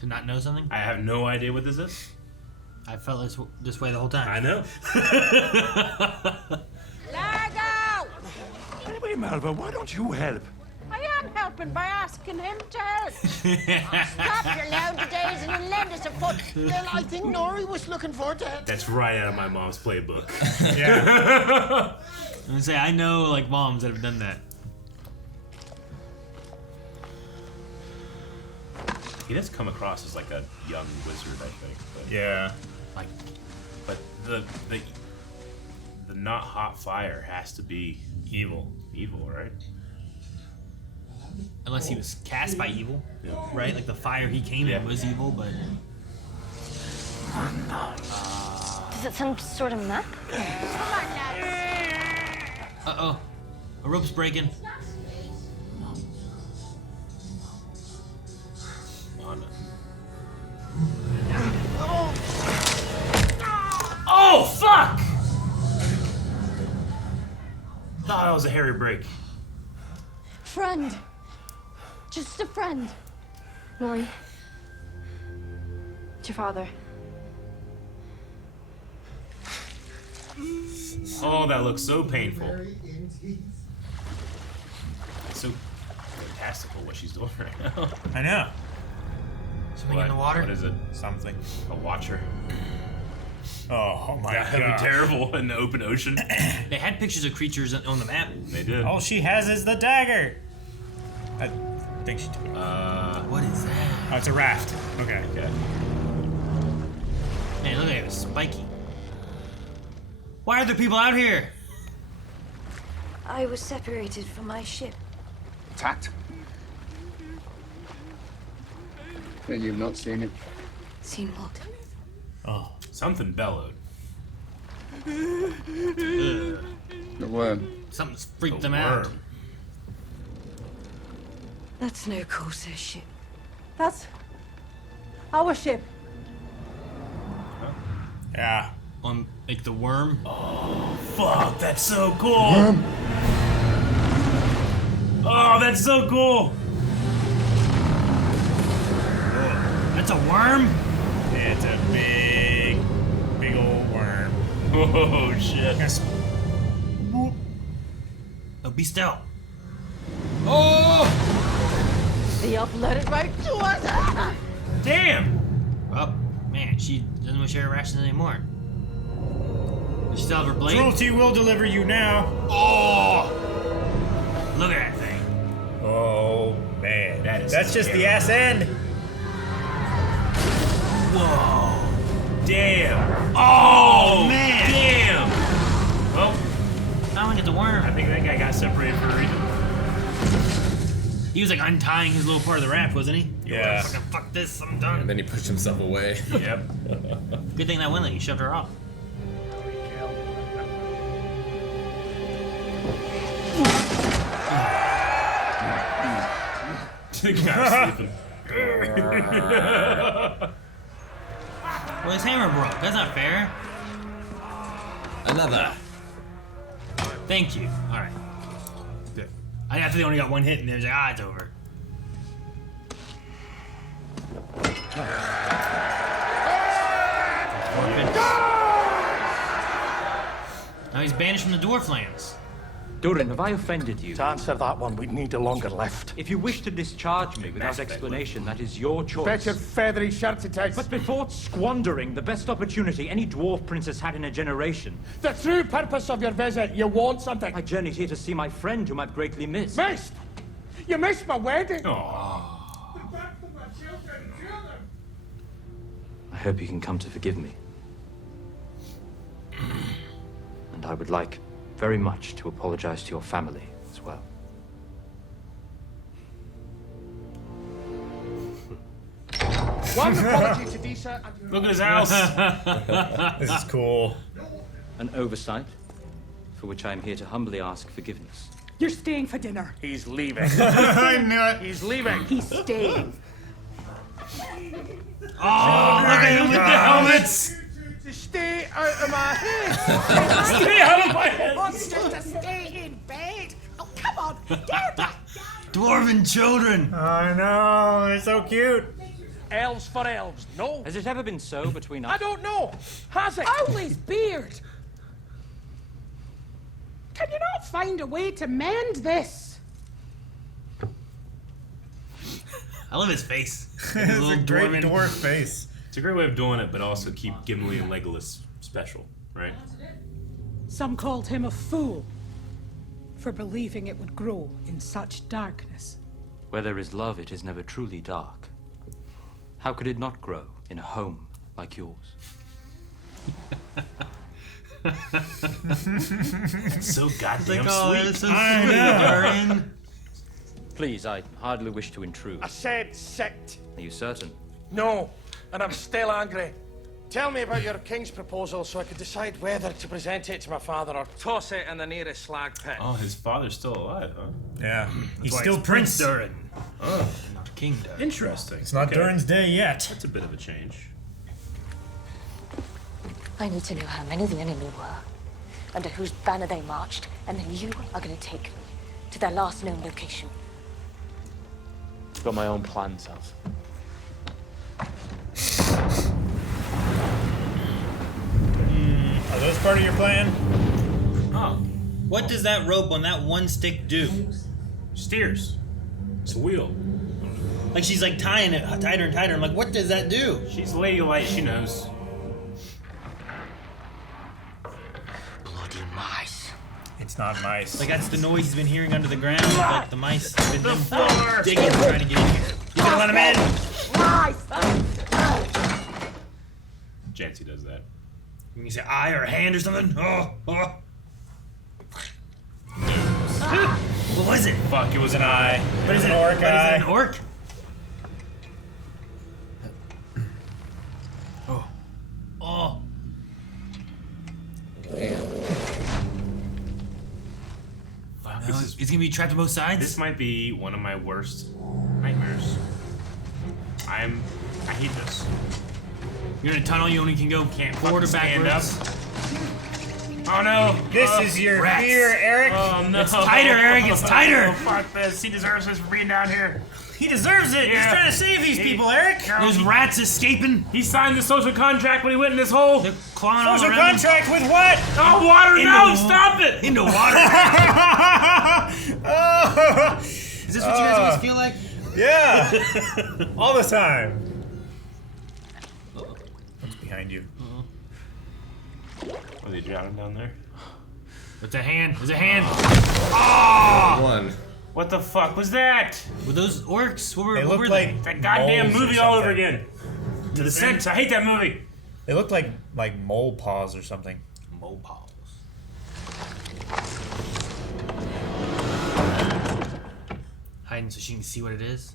To not know something? I have no idea what this is. I felt this way the whole time. I know. Largo! Anyway, Malva, why don't you help? I am helping by asking him to help. Stop your loudy days and lend us a foot. Well, I think Nori was looking forward to it. That's right out of my mom's playbook. Yeah. I'm gonna say I know like moms that have done that. He does come across as like a young wizard, I think. But, Yeah. like, but the not hot fire has to be Evil. evil, right? Unless he was cast by evil, Yeah. right? Like the fire he came in was evil, but Is it some sort of map? Uh-oh. A rope's breaking. Oh, fuck! Thought that was a hairy break. Friend. Just a friend. Molly. It's your father. Oh, that looks so painful. It's so fantastical what she's doing right now. I know. Something in the water? What is it? Something. A watcher. Oh my god. That'd be terrible in the open ocean. They had pictures of creatures on the map. They did. All she has is the dagger. I think she took it. What is that? Oh, it's a raft. Okay. Man, look at it. It's spiky. Why are there people out here? I was separated from my ship. Attacked? Then you've not seen it? Seen what? Oh. Something bellowed. The worm. Something's freaked them out. That's no Corsair ship. That's our ship. Yeah. On like the worm. Oh fuck! That's so cool. Worm. Oh, that's so cool. That's a worm. It's a big old worm. Oh shit! Oh, be still. Oh! The elf let it right to us. Damn. Well, man, she doesn't want to share her rations anymore. Does she still have her blade? Cruelty will deliver you now. Oh! Look at that thing. Oh man, That's just the ass end. Whoa! Damn! Oh man! Damn! Well, I want to get the worm. I think that guy got separated for a reason. He was like untying his little part of the raft, wasn't he? Yeah. Fucking fuck this, I'm done. And then he pushed himself away. Yep. Good thing that went like he shoved her off. The guy's sleeping. Well, his hammer broke. That's not fair. Another. Thank you. All right. Good. I after they only got one hit and there's like, it's over. Now he's banished from the dwarf lands. Durin, have I offended you? To answer that one, we'd need a longer lift. If you wish to discharge me without explanation, that is your choice. Bet your feathery shirt it is. But before squandering the best opportunity any dwarf princess had in a generation. The true purpose of your visit, you want something. I journeyed here to see my friend whom I've greatly missed. Missed? You missed my wedding? I hope you can come to forgive me. And I would like very much to apologize to your family as well. One apology to Disa and Look at his house. This is cool. An oversight for which I am here to humbly ask forgiveness. You're staying for dinner. He's leaving. I knew it. He's leaving. He's staying. Oh, look at him with the helmets. Stay out of my head. Stay out of my head. Wants just to stay in bed. Oh, come on. Get back. Dwarven children. I know. They're so cute. Elves for elves, no. Has it ever been so between us? I don't know. Has it? Only his beard. Can you not find a way to mend this? I love his face. Like It's a little great dwarven- dwarf face. It's a great way of doing it, but also keep Gimli and Legolas special, right? Some called him a fool for believing it would grow in such darkness. Where there is love, it is never truly dark. How could it not grow in a home like yours? So goddamn Like, oh, sweet. that's so sweet, Durin. Please, I hardly wish to intrude. I said sit. Are you certain? No, and I'm still angry. Tell me about your king's proposal so I could decide whether to present it to my father or toss it in the nearest slag pit. Oh, his father's still alive, huh? Yeah. He's why still it's Prince Durin. Oh. Not King Durin. Interesting. It's not Durin's day yet. That's a bit of a change. I need to know how many the enemy were, under whose banner they marched, and then you are going to take me to their last known location. I've got my own plans, Alf. Are those part of your plan? Oh. What does that rope on that one stick do? Steers. It's a wheel. Like she's like tying it tighter and tighter. I'm like, what does that do? She's ladylike, she knows. Bloody mice. It's not mice. Like that's the noise he's been hearing under the ground. Like the mice have been digging, trying to get in here. You gonna let him in? Jancy does that. You can say eye or a hand or something. Oh. What was it? Fuck, it was an eye. What is it? An orc What is eye. it? An orc? Oh. Oh. Fuck, No, this is, it's gonna be trapped on both sides. this might be one of my worst nightmares. I hate this. You're in a tunnel. You only can go Can't forward or fucking stand backwards. up. Oh no! This is your rats. fear, Eric. Oh no! It's tighter, Eric. It's tighter. Oh, fuck this. He deserves this for being down here. He deserves it. He's Yeah. trying to save these people, Eric. There's rats escaping. He signed the social contract when he went in this hole. They're clawing all Social around. contract with what? Oh, water! Into No, the- stop it! Into water. Oh. Is this what you guys always feel like? Yeah. All the time. What's behind you? Are they drowning down there? It's a hand. There's a hand. Ah! One. What the fuck was that? Were those orcs? What were, They what looked were like they? That goddamn moles or movie all over something. again. To the sense. I hate that movie. They look like mole paws or something. Mole paws. Hiding so she can see what it is.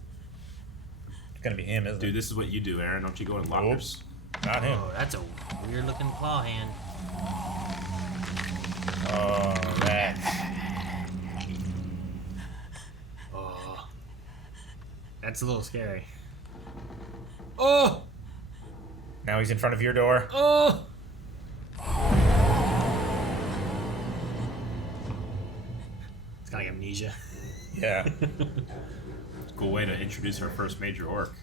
It's gonna be him, isn't Dude, this is what you do, Aaron. Don't you go in lockers? it? Not him. Oh, that's a weird looking claw hand. Oh, that. Oh. That's a little scary. Oh! Now he's in front of your door. Oh! It's kind of like amnesia. Yeah. Cool way to introduce our first major orc.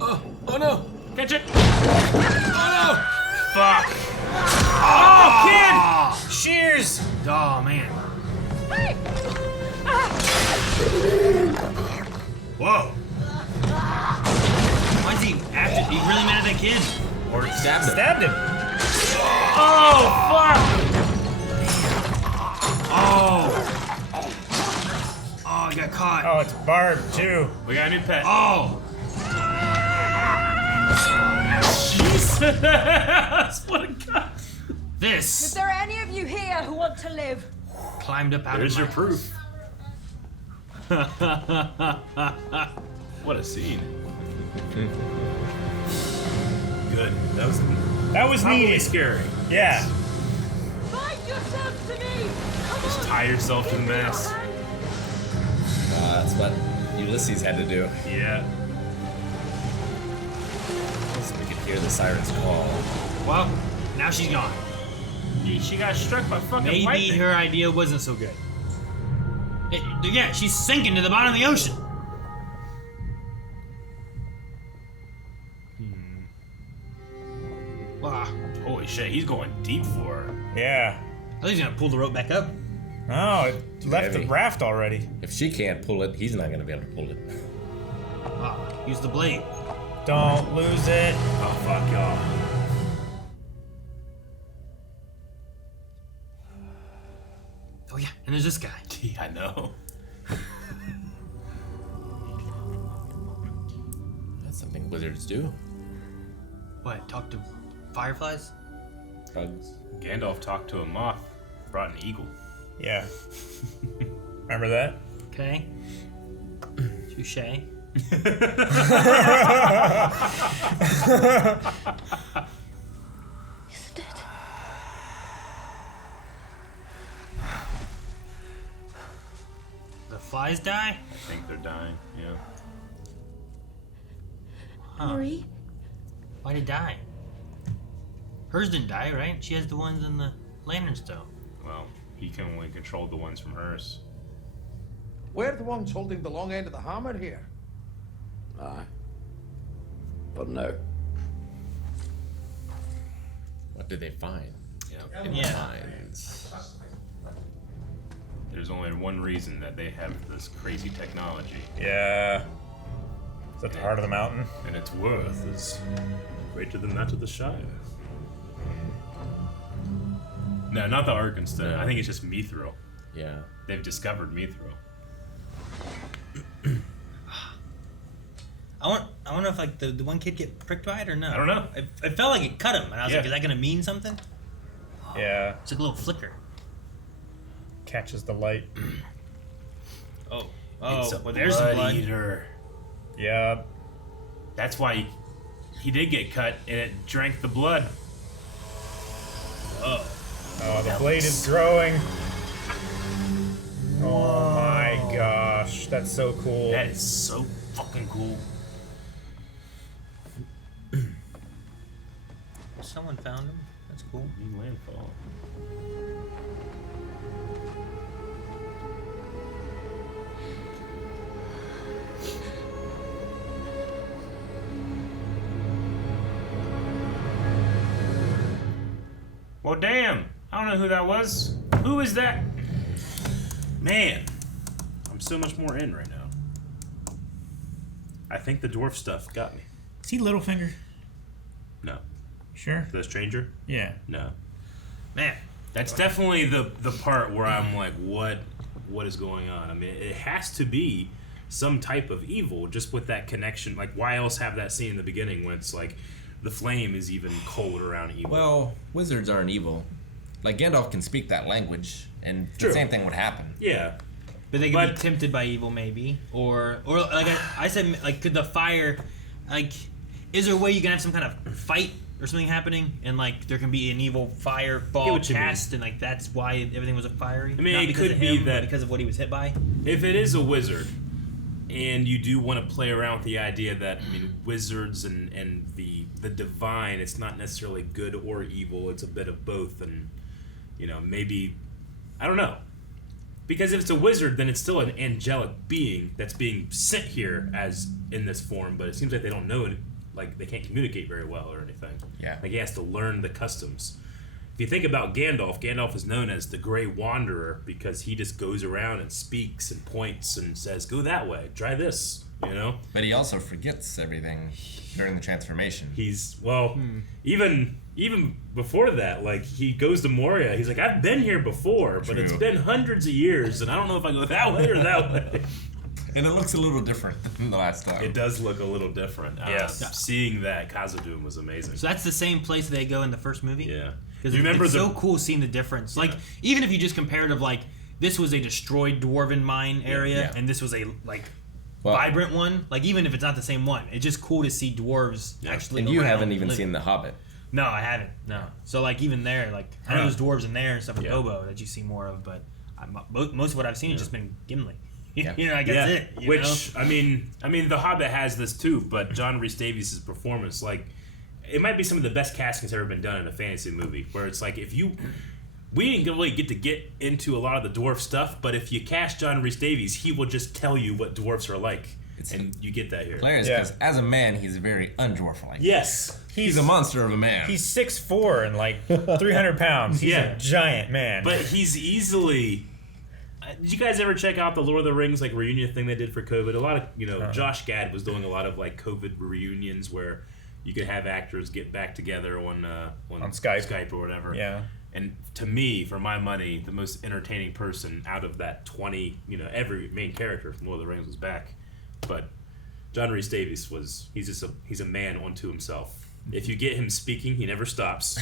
Oh! Oh no! Catch it! Oh Fuck! Oh, kid! Shears! no! Oh man! Whoa! Why is he after? He really mad at that kid? Or stabbed him. Stabbed him. Oh, fuck! Oh! Oh, I got caught. Oh, it's Barb too. We got a new pet. Oh! Jesus! What a guy! This Is there any of you here who want to live? climbed up out There's of your my proof. What a scene. Good. That was Probably needed. scary. Yeah. Find yourselves to me! Just tie yourself to the mast. That's what Ulysses had to do. Yeah. So we could hear the sirens call. Well, now she's gone. She got struck by fucking Maybe lightning. her idea wasn't so good. Yeah, she's sinking to the bottom of the ocean. Wow. Holy shit, he's going deep for her. Yeah. I think he's gonna pull the rope back up. Oh, it left the heavy. raft already. If she can't pull it, he's not going to be able to pull it. Ah, use the blade. Don't lose it. Oh, fuck y'all. Oh yeah, and there's this guy. Yeah, I know. That's something wizards do. What? Talk to fireflies? Drugs. Gandalf talked to a moth, brought an eagle. Yeah. Remember that? Okay. Touche. The flies die? I think they're dying, yeah. Marie? Why'd it die? Hers didn't die, right? She has the ones in the lantern still. Well, he can only control the ones from hers. We're the ones holding the long end of the hammer here. Aye. But no. What did they find? Yeah. In the mines. There's only one reason that they have this crazy technology. Yeah. It's at the heart of the mountain. And its worth is greater than that of the Shire. No, not the Arkansas. No. I think it's just Mithril. Yeah. They've discovered Mithril. I wonder if like the one kid get pricked by it or no. I don't know. It felt like it cut him, and I was Yeah. like, is that gonna mean something? Yeah. It's like a little flicker. Catches the light. Oh. It's a Well, there's some blood. eater. Yeah. That's why he did get cut, and it drank the blood. Oh. Oh, the blade is growing. Oh my gosh, that's so cool. That is so fucking cool. Someone found him. That's cool. Landfall. Well, damn. I don't know who that was. Who is that? Man, I'm so much more in right now. I think the dwarf stuff got me. Is he Littlefinger? No. Sure. The stranger? Yeah. No. Man. That's definitely the part where I'm like, what is going on? I mean, it has to be some type of evil just with that connection. Like, why else have that scene in the beginning when it's like the flame is even cold around evil? Well, wizards aren't evil. Like, Gandalf can speak that language, and True. the same thing would happen. Yeah. But they could be tempted by evil, maybe, or like I said, like could the fire, like, is there a way you can have some kind of fight or something happening, and like there can be an evil fireball cast, and like that's why everything was a fiery. I mean, Not it because could of be him, that but because of what he was hit by. If it is a wizard, and you do want to play around with the idea that, I mean, wizards and the divine, it's not necessarily good or evil, it's a bit of both, and, you know, maybe, I don't know. Because if it's a wizard, then it's still an angelic being that's being sent here as in this form, but it seems like they don't know it, like they can't communicate very well or anything. Yeah. Like he has to learn the customs. If you think about Gandalf, Gandalf is known as the Grey Wanderer because he just goes around and speaks and points and says, go that way, try this, you know? But he also forgets everything during the transformation. He's, well, even before that, like, he goes to Moria, he's like, I've been here before, but it's True. been hundreds of years, and I don't know if I go that way or that way. And it looks a little different than the last time. It does look a little different. Yes. Seeing that Khazad-dûm was amazing. So that's the same place they go in the first movie. Yeah. Because it's so cool seeing the difference. Like, even if you just compared of like, this was a destroyed dwarven mine area, and this was a like vibrant one. Like, even if it's not the same one, it's just cool to see dwarves actually. And you around haven't even living. seen The Hobbit. No, I haven't. No. So like even there, like I know there's dwarves in there and stuff with Bobo that you see more of, but most of what I've seen has just been Gimli. Yeah. You know, I guess it. You Which know? I mean, The Hobbit has this too, but John Rhys Davies' performance, like, it might be some of the best casting that's ever been done in a fantasy movie. Where it's like, we didn't really get into a lot of the dwarf stuff, but if you cast John Rhys Davies, he will just tell you what dwarfs are like, and you get that here. Hilarious because as a man, he's very undwarf-like. Yes. He's a monster of a man. He's 6'4" and like 300 pounds. He's a giant man. But he's easily. Did you guys ever check out the Lord of the Rings like reunion thing they did for COVID? A lot of Josh Gad was doing a lot of like COVID reunions where you could have actors get back together on Skype or whatever. Yeah. And to me, for my money, the most entertaining person out of that 20, every main character from Lord of the Rings was back, but John Rhys Davies he's a man unto himself. If you get him speaking, he never stops.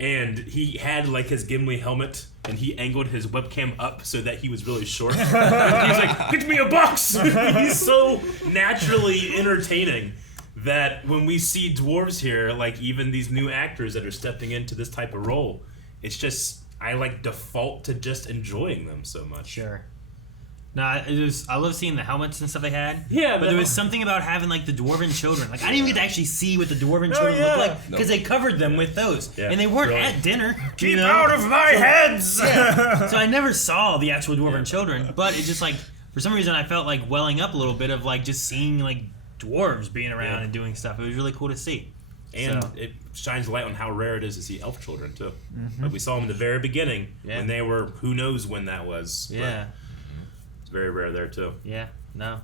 and he had like his Gimli helmet, and he angled his webcam up so that he was really short. He's like, "Get me a box!" He's so naturally entertaining that when we see dwarves here, like even these new actors that are stepping into this type of role, it's just I like default to just enjoying them so much. Sure. No, I love seeing the helmets and stuff they had. Yeah, but there was something about having like the dwarven children. Like I didn't even get to actually see what the dwarven children looked like because they covered them with those, and they weren't at dinner. Keep out of my heads! Yeah. So I never saw the actual dwarven children, but it just like for some reason I felt like welling up a little bit of like just seeing like dwarves being around and doing stuff. It was really cool to see. And it shines light on how rare it is to see elf children too. Like we saw them in the very beginning when they were who knows when that was. Yeah. It's very rare there too. Yeah. No.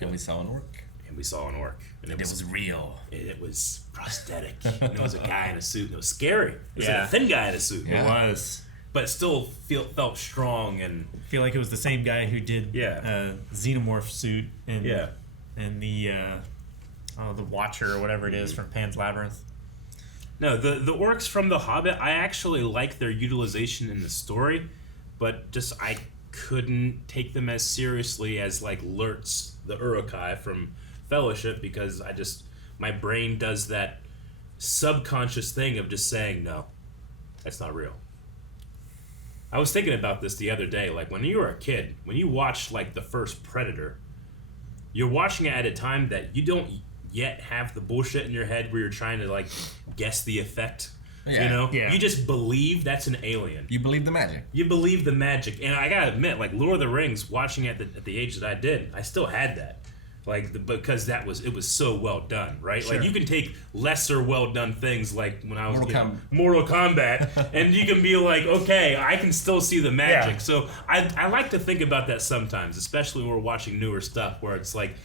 And we saw an orc. And we saw an orc. And it was real. It was prosthetic. And it was a guy in a suit. And it was scary. It was Yeah. a thin guy in a suit. It was. But it still felt strong and I feel like it was the same guy who did Xenomorph suit and and the Watcher or whatever it is from Pan's Labyrinth. No, the orcs from The Hobbit, I actually like their utilization in the story, but just I couldn't take them as seriously as like Lurtz, the Uruk-hai from Fellowship, because my brain does that subconscious thing of just saying, no, that's not real. I was thinking about this the other day, like when you were a kid, when you watched like the first Predator, you're watching it at a time that you don't yet have the bullshit in your head where you're trying to like guess the effect. Yeah. You know? Yeah. You just believe that's an alien. You believe the magic. You believe the magic. And I gotta admit, like Lord of the Rings, watching it at the age that I did, I still had that. Like because it was so well done, right? Sure. Like you can take lesser well done things like when I was Mortal Kombat and you can be like, okay, I can still see the magic. Yeah. So I like to think about that sometimes, especially when we're watching newer stuff where it's like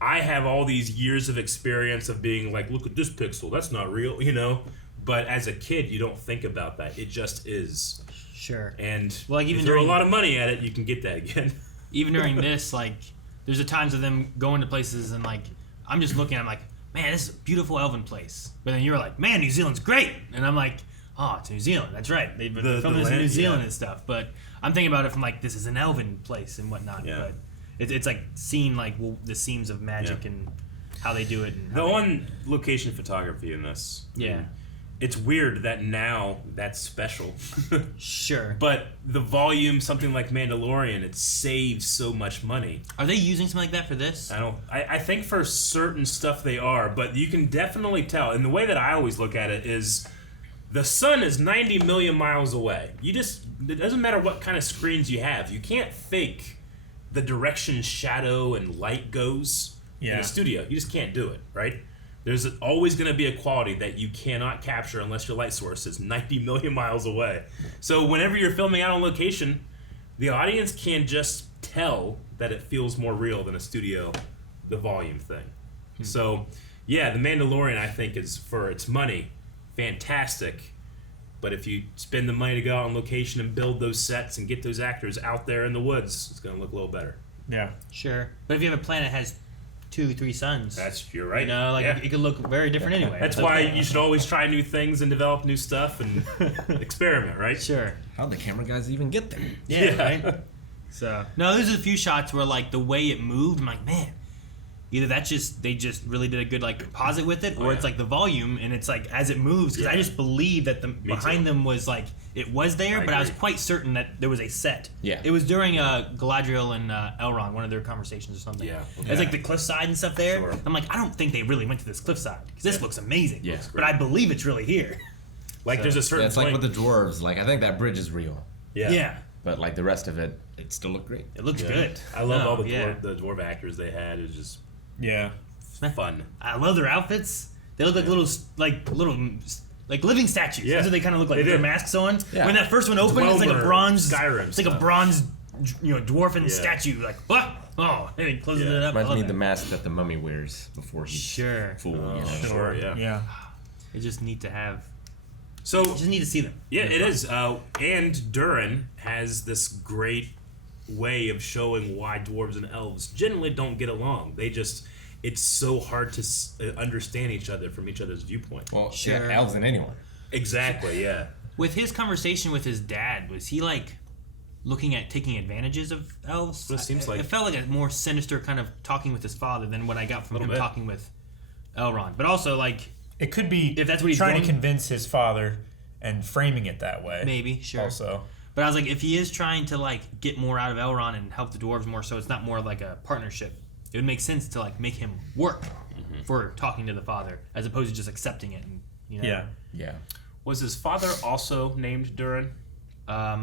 I have all these years of experience of being like, look at this pixel, that's not real, you know? But as a kid, you don't think about that. It just is. Sure. And like if you throw a lot of money at it, you can get that again. Even during this, like, there's the times of them going to places and like, I'm just looking, I'm like, man, this is a beautiful elven place. But then you're like, man, New Zealand's great. And I'm like, oh, it's New Zealand. That's right. They've been filming this in New Zealand and stuff. But I'm thinking about it from like, this is an elven place and whatnot. Yeah. But it's like seeing like the seams of magic and how they do it. And The on location photography in this. Yeah. It's weird that now that's special. Sure. But the volume, something like Mandalorian, it saves so much money. Are they using something like that for this? I think for certain stuff they are, but you can definitely tell. And the way that I always look at it is the sun is 90 million miles away. It doesn't matter what kind of screens you have. You can't fake the direction shadow and light goes in a studio. You just can't do it, right? There's always going to be a quality that you cannot capture unless your light source is 90 million miles away. So whenever you're filming out on location, the audience can just tell that it feels more real than a studio, the volume thing. So, yeah, The Mandalorian, I think, is, for its money, fantastic. But if you spend the money to go out on location and build those sets and get those actors out there in the woods, it's going to look a little better. Yeah. Sure. But if you have a planet that has 2-3 suns, you're right. You know, like it could look very different anyway. That's why you should always try new things and develop new stuff and experiment, right? Sure. How'd the camera guys even get there? Yeah. Right. So no, there's a few shots where like the way it moved, I'm like, man, either they just really did a good like composite with it, or it's like the volume and it's like as it moves, because I just believe that the behind them was like it was there, but I was quite certain that there was a set. Yeah. It was during Galadriel and Elrond, one of their conversations or something. Yeah. It's like the cliffside and stuff there. Sure. I'm like, I don't think they really went to this cliffside because this looks amazing. Yeah. But I believe it's really here. Like there's a certain it's like with the dwarves. Like I think that bridge is real. Yeah. Yeah. But like the rest of it, it still looked great. It looks good. I love No, all the dwarf dwarf actors they had. It was just Yeah. fun. I love their outfits. They look like little living statues. Yeah. That's what they kind of look like They with their did. masks on. Yeah. When that first one opened, it's like a Dweller, bronze Skyrim It's like a stuff. bronze, dwarven Yeah. statue. Like what? Oh, and it closes it up. I Reminds love me of that. the mask that the mummy wears before he's full. You know? Sure, yeah. They just need to have. So you just need to see them. Yeah, it is. And Durin has this great way of showing why dwarves and elves generally don't get along. It's so hard to understand each other from each other's viewpoint. Well, yeah, elves and anyone. Exactly, yeah. With his conversation with his dad, was he like looking at taking advantages of elves? Well, it seems like it felt like a more sinister kind of talking with his father than what I got from him talking with Elrond. But also, like, it could be if that's what he's trying to convince his father and framing it that way. Maybe, sure. Also, but I was like, if he is trying to like get more out of Elrond and help the dwarves more, so it's not more like a partnership, it would make sense to like make him work for talking to the father as opposed to just accepting it. And, you know? Yeah. Was his father also named Durin? I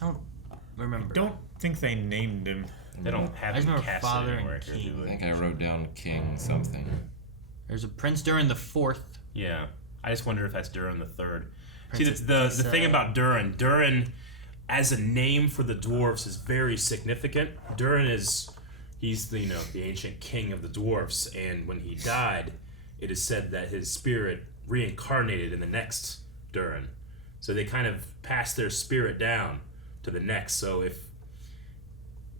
don't remember. I don't think they named him. They don't have him cast father anywhere. and king. I think I wrote down King something. There's a Prince Durin the Fourth. Yeah, I just wonder if that's Durin the Third. Princess See, the thing about Durin as a name for the dwarves is very significant. Durin he's the ancient king of the dwarves, and when he died, it is said that his spirit reincarnated in the next Durin. So they kind of passed their spirit down to the next. So if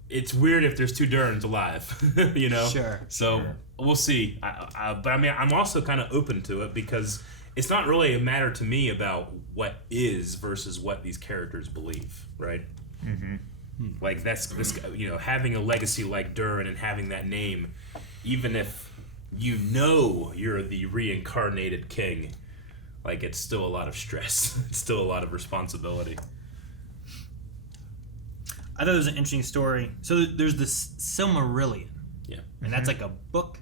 it's weird if there's two Durins alive, you know. Sure. So we'll see. But I mean, I'm also kind of open to it because it's not really a matter to me about what is versus what these characters believe, right? Mm-hmm. Like that's this, having a legacy like Durin and having that name, even if you're the reincarnated king, like it's still a lot of stress. It's still a lot of responsibility. I thought it was an interesting story. So there's this Silmarillion. Yeah. And that's like a book?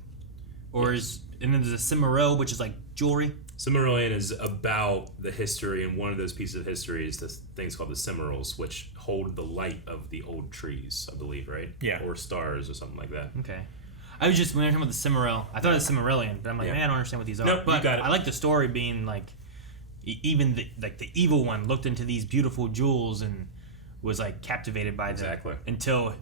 And then there's a Cimmerillion, which is like jewelry? Silmarillion is about the history, and one of those pieces of history is this things called the Cimmerals, which hold the light of the old trees, I believe, right? Yeah. Or stars or something like that. Okay. I was just, when I was talking about the Cimmeril, I thought it was Cimmerillion, but I'm like, man, I don't understand what these are. Nope, but you got it. I like the story being like, even the evil one looked into these beautiful jewels and was like captivated by them until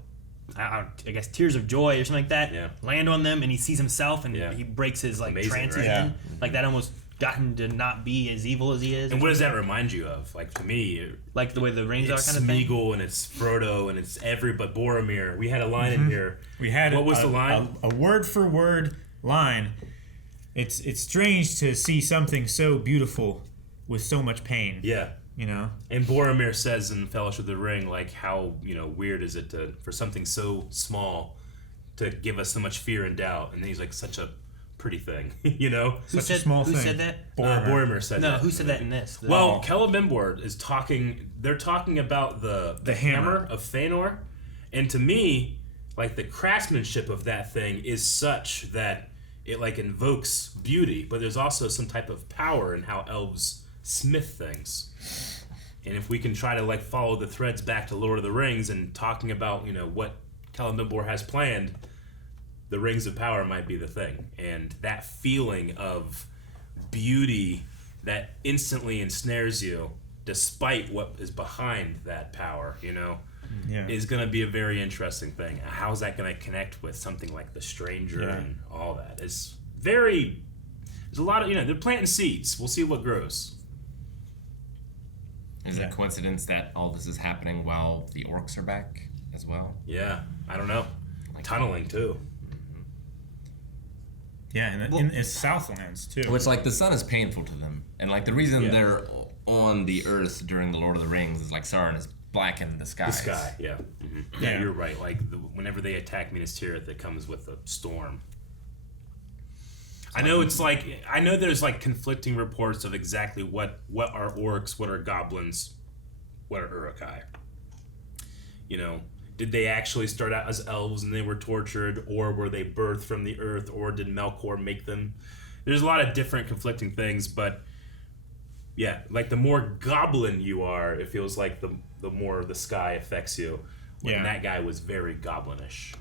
I guess tears of joy or something like that land on them, and he sees himself and he breaks his like trance again. Like that almost got him to not be as evil as he is. And what does that remind you of? Like to me, like the way the rings are it's kind of thing. Smeagol and it's Frodo and it's but Boromir. We had a line in here. We had what was the line? A word for word line. It's strange to see something so beautiful with so much pain. Yeah. You know? And Boromir says in Fellowship of the Ring, like, how, weird is it for something so small to give us so much fear and doubt? And then he's like, such a pretty thing, Who said that? Boromir said that. No, who said that in this? Well, Celebrimbor is talking, they're talking about the hammer of Fëanor. And to me, like, the craftsmanship of that thing is such that it, like, invokes beauty, but there's also some type of power in how elves smith things. And if we can try to like follow the threads back to Lord of the Rings and talking about what Celebrimbor has planned, the Rings of Power might be the thing. And that feeling of beauty that instantly ensnares you despite what is behind that power, is going to be a very interesting thing. How's that going to connect with something like The Stranger and all that? There's a lot of, they're planting seeds. We'll see what grows. Is it a coincidence that all this is happening while the orcs are back as well? Yeah, I don't know. Tunneling too. Yeah, and in its Southlands too. Well, it's like the sun is painful to them, and like the reason they're on the Earth during the Lord of the Rings is like Sauron has blackened the sky. The sky, yeah. Mm-hmm. Yeah, you're right. Like whenever they attack Minas Tirith, it comes with a storm. I know there's like conflicting reports of exactly what are orcs, what are goblins, what are Uruk-hai. Did they actually start out as elves and they were tortured, or were they birthed from the earth, or did Melkor make them? There's a lot of different conflicting things, but yeah, like the more goblin you are, it feels like the more the sky affects you. When that guy was very goblinish,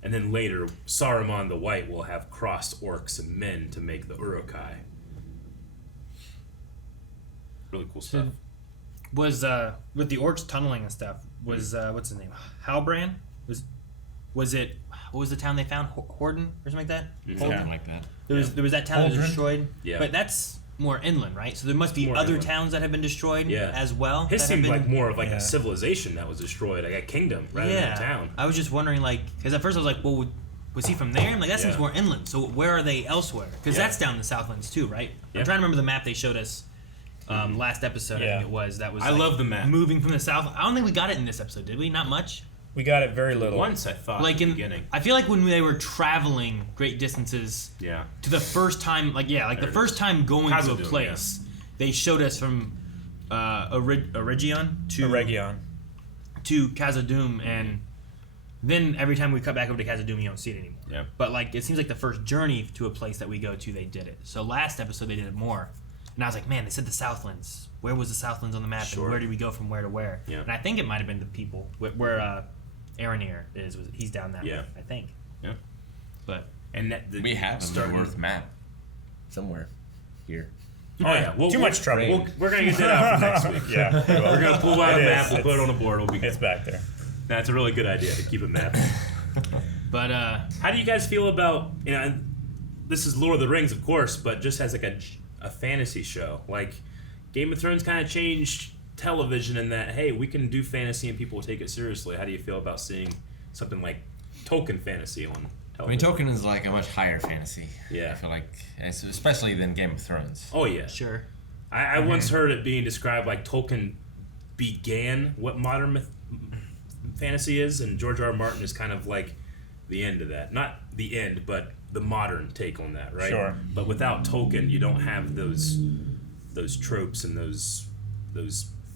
And then later, Saruman the White will have crossed orcs and men to make the Uruk-hai. Really cool stuff. Was with the orcs tunneling and stuff, was what's his name? Halbrand? Was it, what was the town they found? Horden or something like that? Something like that. There was that town that was destroyed. Yeah. But that's more inland, right? So there must be other towns that have been destroyed as well. His seemed like more of like a civilization that was destroyed, like a kingdom rather than a town. I was just wondering, like, because at first I was like, well, was he from there? I'm like, that seems more inland. So where are they elsewhere? Because that's down the Southlands too, right? I'm trying to remember the map they showed us last episode. I think it was. That was. I love the map. Moving from the south. I don't think we got it in this episode, did we? Not much. We got it very little. Once I thought. Like in the beginning. I feel like when they were traveling great distances. Yeah. To the first time, the first time going to a place, they showed us from Eregion to Khazad-dûm, and then every time we cut back over to Khazad-dûm, you don't see it anymore. Yeah. But like it seems like the first journey to a place that we go to, they did it. So last episode they did it more, and I was like, man, they said the Southlands. Where was the Southlands on the map, and where did we go from where to where? Yeah. And I think it might have been the people where Aranir is. He's down that way, I think. Yeah. But we have a Middle-earth map somewhere here. Oh yeah, too much trouble. We're gonna get that out for next week. Yeah, we're gonna pull out a map. We'll put it on a board. It's back there. That's a really good idea to keep a map. But how do you guys feel about this is Lord of the Rings, of course, but just as like a fantasy show, like Game of Thrones kind of changed television in that hey, we can do fantasy and people will take it seriously. How do you feel about seeing something like Tolkien fantasy on television? I mean, Tolkien is like a much higher fantasy. Yeah. I feel like, especially than Game of Thrones. Oh yeah, sure. I once heard it being described like Tolkien began what modern fantasy is, and George R. R. Martin is kind of like the end of that. Not the end, but the modern take on that, right? Sure. But without Tolkien, you don't have those tropes and those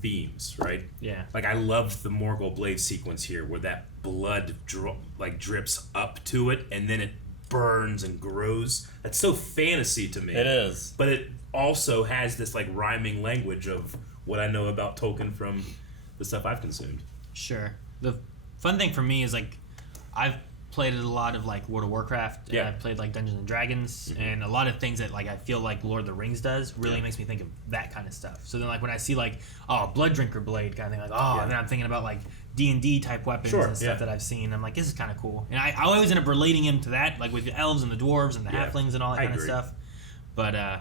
themes, right? Yeah. Like I loved the Morgul blade sequence here, where that blood drips up to it, and then it burns and grows. That's so fantasy to me. It is. But it also has this like rhyming language of what I know about Tolkien from the stuff I've consumed. Sure. The fun thing for me is like I've played a lot of like World of Warcraft, and I've played like Dungeons and Dragons, and a lot of things that like I feel like Lord of the Rings does really makes me think of that kind of stuff. So then like when I see like Blood Drinker blade kind of thing, like and then I'm thinking about like D&D type weapons and stuff that I've seen. I'm like, this is kind of cool, and I always end up relating him to that, like with the elves and the dwarves and the halflings and all that kind of stuff. But I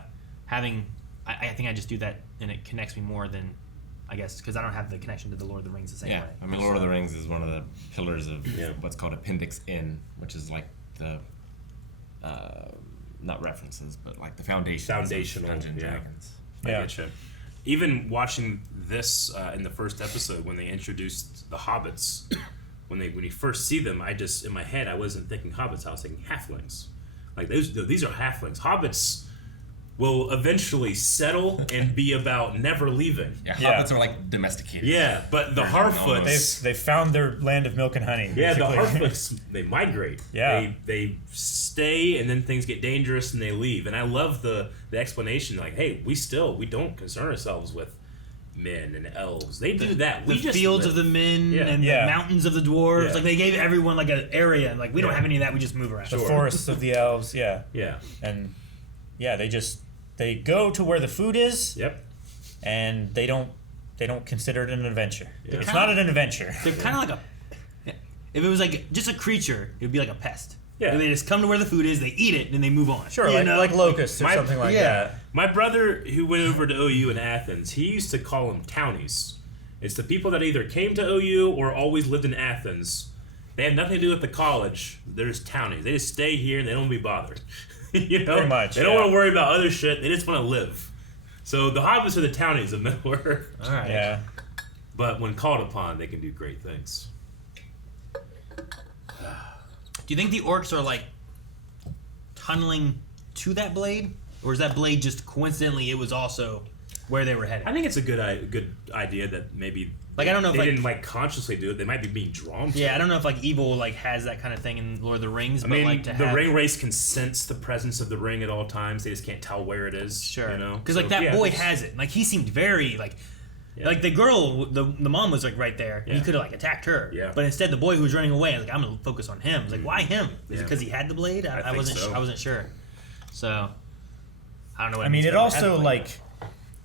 think I just do that, and it connects me more than. I guess because I don't have the connection to the Lord of the Rings the same way. I mean, Lord of the Rings is one of the pillars of what's called Appendix N, which is like the not references, but like the foundational Dungeons and Dragons. I get you. Even watching this in the first episode when they introduced the Hobbits, when you first see them, I just in my head I wasn't thinking Hobbits, I was thinking halflings. Like these are halflings. Hobbits will eventually settle and be about never leaving. Yeah, Hobbits are like domesticated. Yeah, but the Harfoots... They found their land of milk and honey. Yeah, basically. the Harfoots, they migrate. Yeah. They stay, and then things get dangerous, and they leave. And I love the explanation, like, hey, we don't concern ourselves with men and elves. They do that. The fields of the men and the mountains of the dwarves. Yeah. Like they gave everyone like an area, and like we don't have any of that. We just move around. The forests of the elves. Yeah. Yeah. And they go to where the food is. Yep. And they don't consider it an adventure. Yeah. It's not an adventure. They're kind of like if it was like just a creature, it would be like a pest. Yeah. And they just come to where the food is, they eat it, and then they move on. Sure, like locusts or something like that. My brother, who went over to OU in Athens, he used to call them townies. It's the people that either came to OU or always lived in Athens. They have nothing to do with the college. They're just townies. They just stay here and they don't be bothered. You know? Pretty much. They don't want to worry about other shit. They just want to live. So the Hobbits are the townies of Middle-earth. All right. Yeah. But when called upon, they can do great things. Do you think the orcs are like tunneling to that blade, or is that blade just coincidentally it was also where they were headed? I think it's a good idea that maybe like I don't know if they like, didn't like consciously do it. They might be being drawn to it. I don't know if like evil like has that kind of thing in Lord of the Rings. I but mean, like to the have, ring race can sense the presence of the ring at all times. They just can't tell where it is. Sure, you know, because like that boy has it. Like he seemed very like. Yeah. Like the girl, the mom was like right there. Yeah. He could have like attacked her. Yeah. But instead, the boy who was running away, I was like, I'm gonna focus on him. I was like, why him? Is it because he had the blade? I wasn't. So. I wasn't sure. So I don't know. What I mean, it also like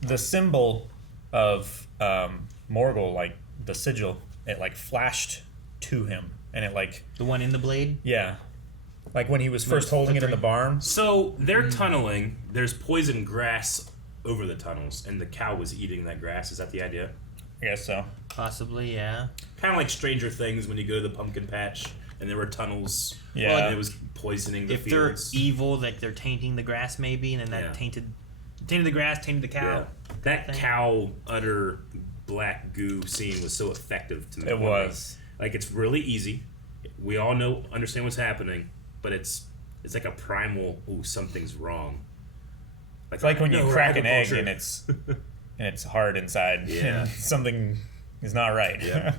the symbol of Morgul, like the sigil, it like flashed to him, and it like the one in the blade. Yeah. Like when he was first holding it in the barn. So they're tunneling. There's poison grass over the tunnels, and the cow was eating that grass. Is that the idea? I guess so. Possibly, yeah. Kind of like Stranger Things when you go to the pumpkin patch. and there were tunnels. Yeah. And it was poisoning the if fields. they're evil, like they're tainting the grass maybe, and then that tainted the grass, tainted the cow. Yeah. That cow utter black goo scene was so effective to me. It was. Like, it's really easy. We all understand what's happening, but it's like a primal, ooh, something's wrong. It's like when you crack an egg and it's hard inside. Yeah. And something is not right. Yeah.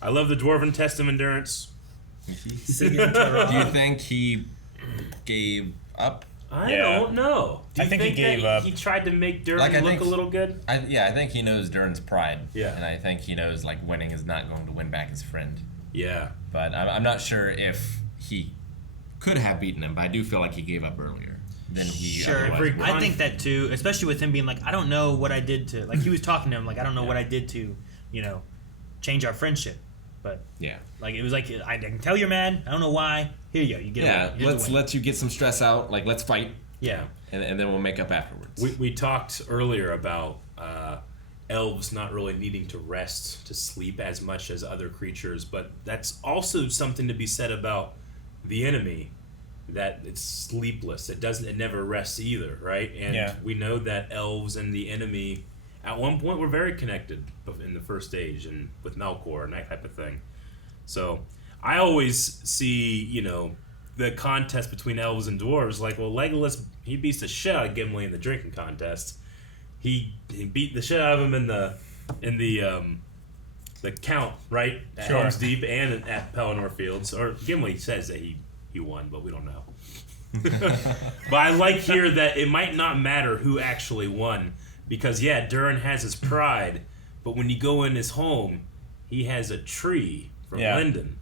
I love the Dwarven test of endurance. Do you think he gave up? I don't know. Do you I think he gave up. He tried to make Durin look a little good? I think he knows Durin's pride. Yeah. And I think he knows, like, winning is not going to win back his friend. Yeah. But I'm not sure if he could have beaten him, but I do feel like he gave up earlier than he otherwise would. I think that too, especially with him being like, I don't know what I did to, like, he was talking to him like, I don't know what I did to, change our friendship. But like, it was like, I can tell you're mad. I don't know why. Here you go. You get a win. Here's the win. Let you get some stress out. Like, let's fight. Yeah. And then we'll make up afterwards. We talked earlier about elves not really needing to rest, to sleep as much as other creatures, but that's also something to be said about the enemy, that it's sleepless. It never rests either, right? And we know that elves and the enemy at one point were very connected in the first age, and with Melkor and that type of thing. So I always see, the contest between elves and dwarves, like, well, Legolas, he beats the shit out of Gimli in the drinking contest. He beat the shit out of him in the count, right? At Helm's Deep and at Pelennor Fields. Or Gimli says that he won, but we don't know. But I like here that it might not matter who actually won, because Durin has his pride, but when you go in his home, he has a tree from Linden.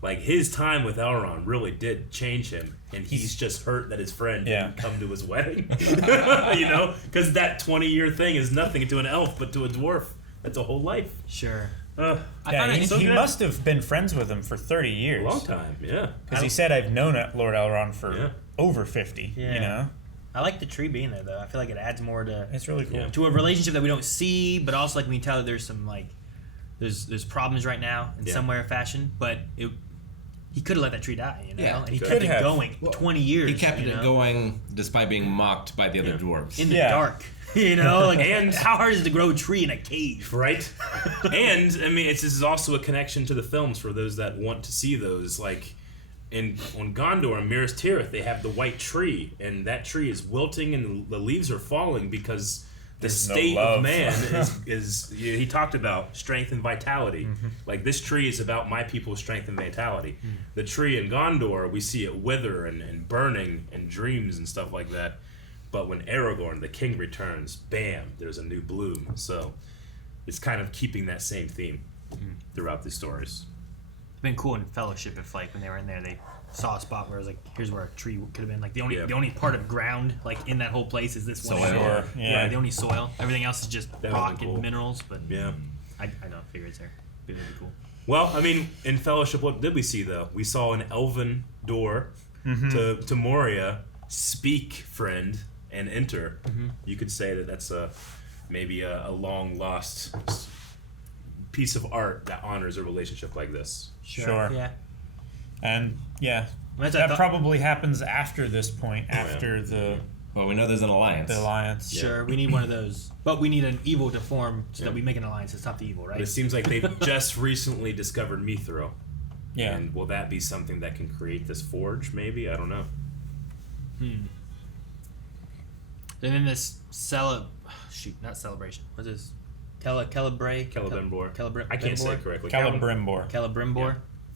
Like, his time with Elrond really did change him, and he's just hurt that his friend didn't come to his wedding. Because that 20-year thing is nothing to an elf, but to a dwarf, that's a whole life. Sure. He must have been friends with him for 30 years. A long time, yeah. Because he said, I've known Lord Elrond for over 50, I like the tree being there, though. I feel like it adds more to... It's really cool. To a relationship that we don't see, but also, like, we can tell that there's some, like... There's problems right now in some way or fashion, but he could have let that tree die, Yeah, and he kept it going 20 years. He kept it going despite being mocked by the other dwarves. In the dark. And how hard is it to grow a tree in a cave? Right? And, I mean, this is also a connection to the films for those that want to see those. Like, on Gondor and Minas Tirith, they have the white tree, and that tree is wilting and the leaves are falling because the state of man is he talked about strength and vitality. Like, this tree is about my people's strength and vitality. The tree in Gondor, we see it wither and burning and dreams and stuff like that. But when Aragorn, the king, returns, bam, there's a new bloom. So it's kind of keeping that same theme throughout the stories. It's been cool in Fellowship if, like, when they were in there, they saw a spot where it was like, here's where a tree could have been. Like, the only part of ground, like, in that whole place is this one. Soil. The only soil. Everything else is just rock and minerals. But I don't figure it's there. It'd be really cool. Well, I mean, in Fellowship, what did we see, though? We saw an elven door to Moria speak, friend, and enter. You could say that that's maybe a long-lost piece of art that honors a relationship like this. Sure. Yeah. And, that probably happens after this point, after the... Well, we know there's an alliance. The alliance. Sure, we need one of those. But we need an evil to form so that we make an alliance to stop the evil, right? But it seems like they've just recently discovered Mithril. Yeah. And will that be something that can create this forge, maybe? I don't know. And then this not celebration. What's this? Celebrimbor. I can't say it correctly. Celebrimbor. Yeah.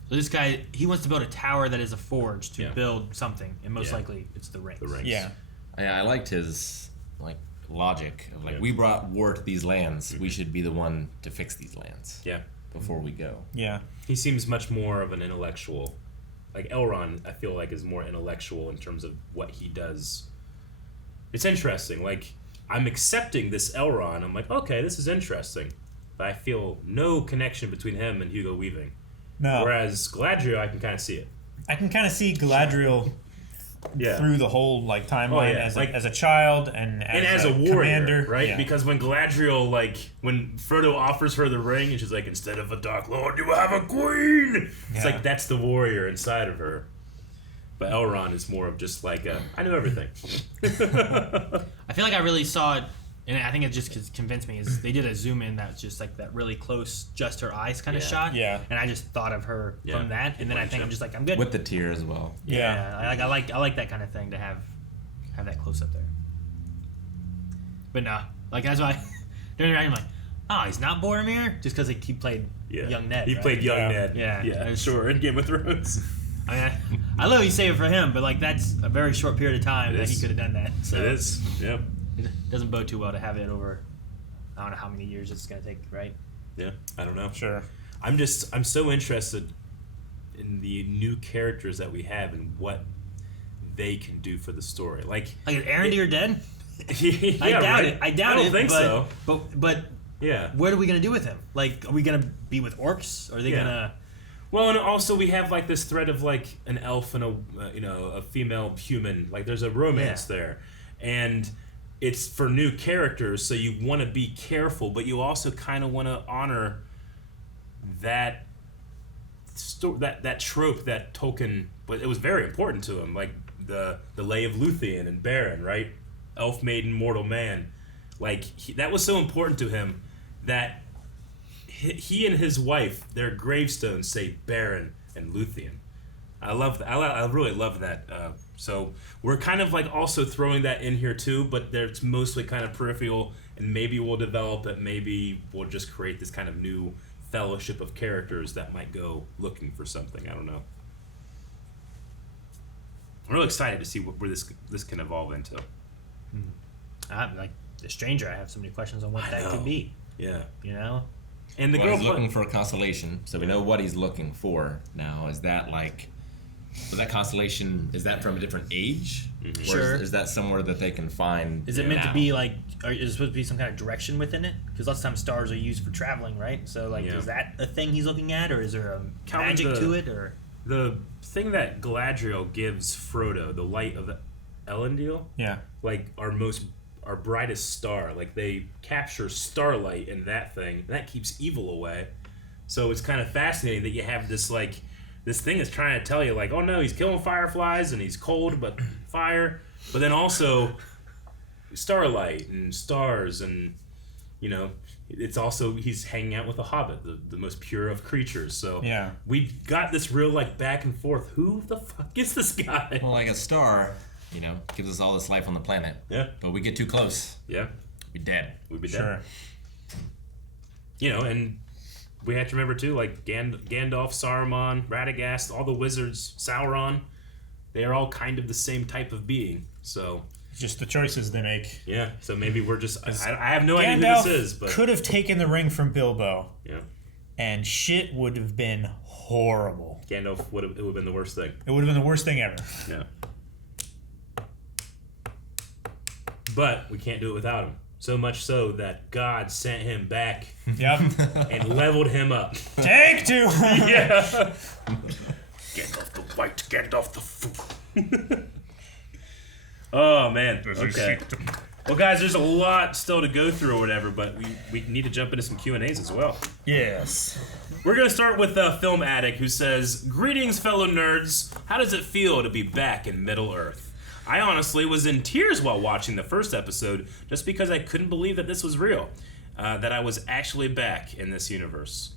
So this guy, he wants to build a tower that is a forge to build something, and most likely it's the rings. Yeah. I liked his logic of we brought war to these lands. We should be the one to fix these lands. Yeah. Before we go. Yeah. He seems much more of an intellectual. Like, Elrond, I feel like, is more intellectual in terms of what he does. It's interesting. Like, I'm accepting this Elrond. I'm like, okay, this is interesting. But I feel no connection between him and Hugo Weaving. No. Whereas Galadriel, I can kind of see it. I can kind of see Galadriel through the whole like timeline as a child and as a warrior, commander, right? Yeah. Because when Galadriel, when Frodo offers her the ring, and she's like, instead of a Dark Lord, you have a queen. It's like that's the warrior inside of her. But Elrond is more of just like I know everything. I feel like I really saw it, and I think it just convinced me. Is they did a zoom in that's just like that really close, just her eyes kind of shot. Yeah. And I just thought of her from that, and then I think I'm just like I'm good with the tear as well. Yeah. I like that kind of thing to have that close up there. But no, like that's why during the I'm like, oh, he's not Boromir just because he played young Ned. He played young Ned. Yeah, sure. In Game of Thrones. I mean, I love you say it for him, but like that's a very short period of time that he could have done that. So it is. Yeah. It doesn't bode too well to have it over. I don't know how many years it's gonna take, right? Yeah, I don't know. Sure. I'm so interested in the new characters that we have and what they can do for the story. Like is Arondir dead? Yeah, I doubt right? it. I doubt I don't it. think so. But yeah, what are we gonna do with him? Like, are we gonna be with orcs? Are they gonna? Well, and also we have like this thread of like an elf and a female human. Like there's a romance there, and it's for new characters. So you want to be careful, but you also kind of want to honor that that trope that Tolkien. But it was very important to him, like the lay of Luthien and Beren, right? Elf maiden, mortal man. Like that was so important to him that. He and his wife, their gravestones say Beren and Luthien. I love that. I really love that. So we're kind of like also throwing that in here too, but it's mostly kind of peripheral, and maybe we'll develop it. Maybe we'll just create this kind of new fellowship of characters that might go looking for something. I don't know. I'm really excited to see where this can evolve into. Like the stranger, I have so many questions on what that could be. Yeah. You know. And the girl he's looking for a constellation, so we know what he's looking for now. Is that that constellation? Is that from a different age? Mm-hmm. Sure. Or is that somewhere that they can find? Is it meant to be like? Is it supposed to be some kind of direction within it? Because lots of times stars are used for traveling, right? So is that a thing he's looking at, or is there a magic to it, or the thing that Galadriel gives Frodo, the light of Elendil? Yeah. Like our brightest star. Like they capture starlight in that thing, and that keeps evil away. So it's kind of fascinating that you have this this thing is trying to tell you like, oh no, he's killing fireflies and he's cold but fire, but then also starlight and stars, and it's also he's hanging out with a hobbit, the most pure of creatures. So yeah, we got this real like back and forth. Who the fuck is this guy? Well, like a star. Gives us all this life on the planet. Yeah. But we get too close. Yeah. We're dead. We'd be dead. Sure. And we have to remember too, like Gandalf, Saruman, Radagast, all the wizards, Sauron, they are all kind of the same type of being. So just the choices they make. Yeah. So maybe we're just I have no idea who this is, but could have taken the ring from Bilbo. Yeah. And shit would have been horrible. Gandalf would have been the worst thing. It would have been the worst thing ever. Yeah. But we can't do it without him. So much so that God sent him back. Yep. And leveled him up. Take two. Yeah. Gandalf the White, Gandalf the Fool. Oh man. Okay. Well, guys, there's a lot still to go through or whatever, but we need to jump into some Q&As as well. Yes. We're going to start with Film Addict, who says, "Greetings, fellow nerds. How does it feel to be back in Middle-earth? I honestly was in tears while watching the first episode just because I couldn't believe that this was real, that I was actually back in this universe."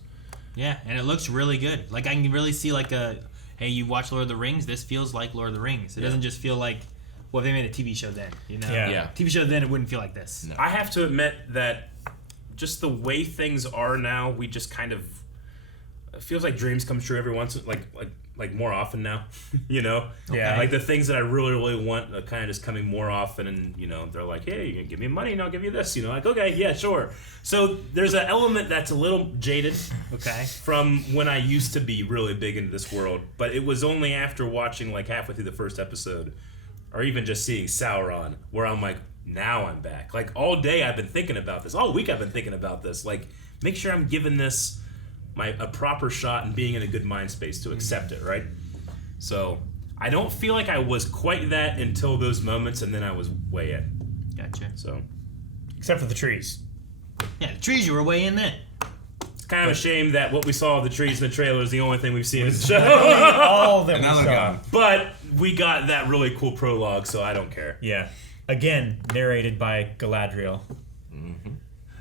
Yeah, and it looks really good. Like, I can really see, like, hey, you watch Lord of the Rings, this feels like Lord of the Rings. It doesn't just feel like, well, if they made a TV show then, Yeah. TV show then, it wouldn't feel like this. No. I have to admit that just the way things are now, we just kind of, it feels like dreams come true every once, like more often now, Yeah. Like the things that I really, really want are kind of just coming more often, and, they're like, hey, you can give me money and I'll give you this, like, okay, yeah, sure. So there's an element that's a little jaded, okay, from when I used to be really big into this world, but it was only after watching like halfway through the first episode, or even just seeing Sauron, where I'm like, now I'm back. Like all day I've been thinking about this, all week I've been thinking about this, like make sure I'm giving this a proper shot and being in a good mind space to accept it, right? So I don't feel like I was quite that until those moments, and then I was way in. Gotcha. So, except for the trees. Yeah, the trees you were way in then. It's kind of a shame that what we saw of the trees in the trailer is the only thing we've seen in the show. All that we saw. But we got that really cool prologue, so I don't care. Yeah. Again, narrated by Galadriel.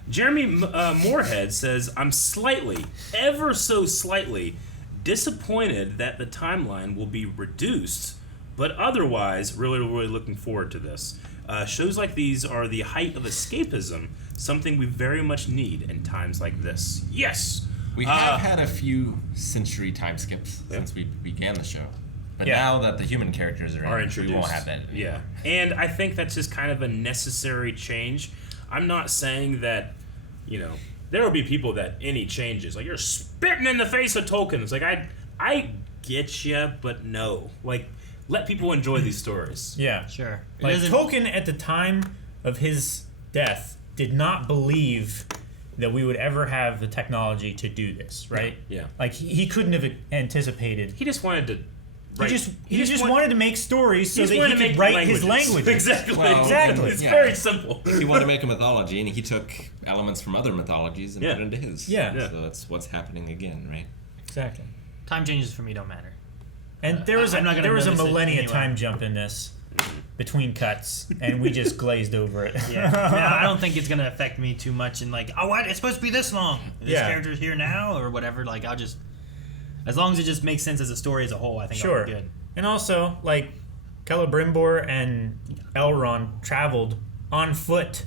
Jeremy Moorhead says, I'm slightly, ever so slightly, disappointed that the timeline will be reduced, but otherwise, really, really looking forward to this. Shows like these are the height of escapism, something we very much need in times like this. Yes! We have had a few century time skips since we began the show. But now that the human characters are introduced, we won't have that. Yeah. And I think that's just kind of a necessary change. I'm not saying that, there will be people that any changes, like, you're spitting in the face of Tolkien. It's like, I get you, but no. Like, let people enjoy these stories. Yeah. Sure. Like, Tolkien, at the time of his death, did not believe that we would ever have the technology to do this, right? Yeah. Like, he couldn't have anticipated. He just wanted to... He just wanted to make stories so that he could write his languages. Exactly. Exactly. It's very simple. He wanted to make a mythology, and he took elements from other mythologies and put it into his. Yeah. So that's what's happening again, right? Exactly. Time changes for me don't matter. And there was a notice it millennia anyway. time jump in this between cuts, and we just glazed over it. Yeah. I don't think it's gonna affect me too much. And like, oh, what? It's supposed to be this long. This character's here now, or whatever. Like, I'll just. As long as it just makes sense as a story as a whole, I think I'll be good. And also, like, Celebrimbor and Elrond traveled on foot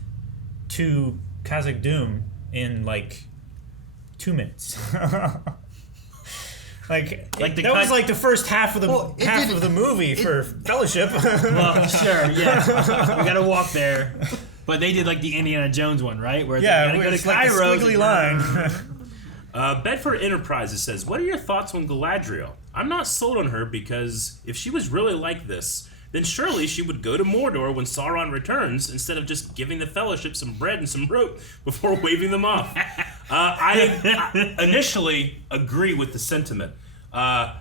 to Khazad-dûm in, like, 2 minutes. That was like the first half of the movie for Fellowship. Well, sure, yeah. We gotta walk there. But they did, like, the Indiana Jones one, right? Where yeah, they gotta go to like Cairo. the squiggly line. Bedford Enterprises says, what are your thoughts on Galadriel? I'm not sold on her because if she was really like this, then surely she would go to Mordor when Sauron returns instead of just giving the Fellowship some bread and some rope before waving them off. I initially agree with the sentiment. I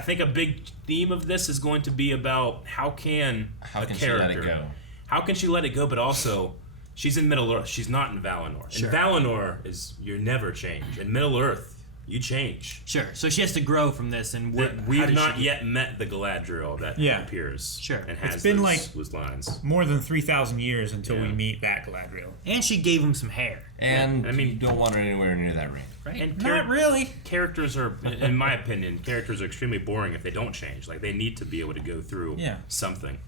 think a big theme of this is going to be about how can she let it go? How can she let it go, but also... She's in Middle-earth. She's not in Valinor. Sure. In Valinor is you never change. In Middle-earth, you change. Sure. So she has to grow from this, and we have not yet met the Galadriel that appears. Sure. And has it's been those lines. More than 3,000 years until we meet that Galadriel. And she gave him some hair. And you don't want her anywhere near that ring. Right. And Not really. Characters are, in my opinion, characters are extremely boring if they don't change. Like, they need to be able to go through something.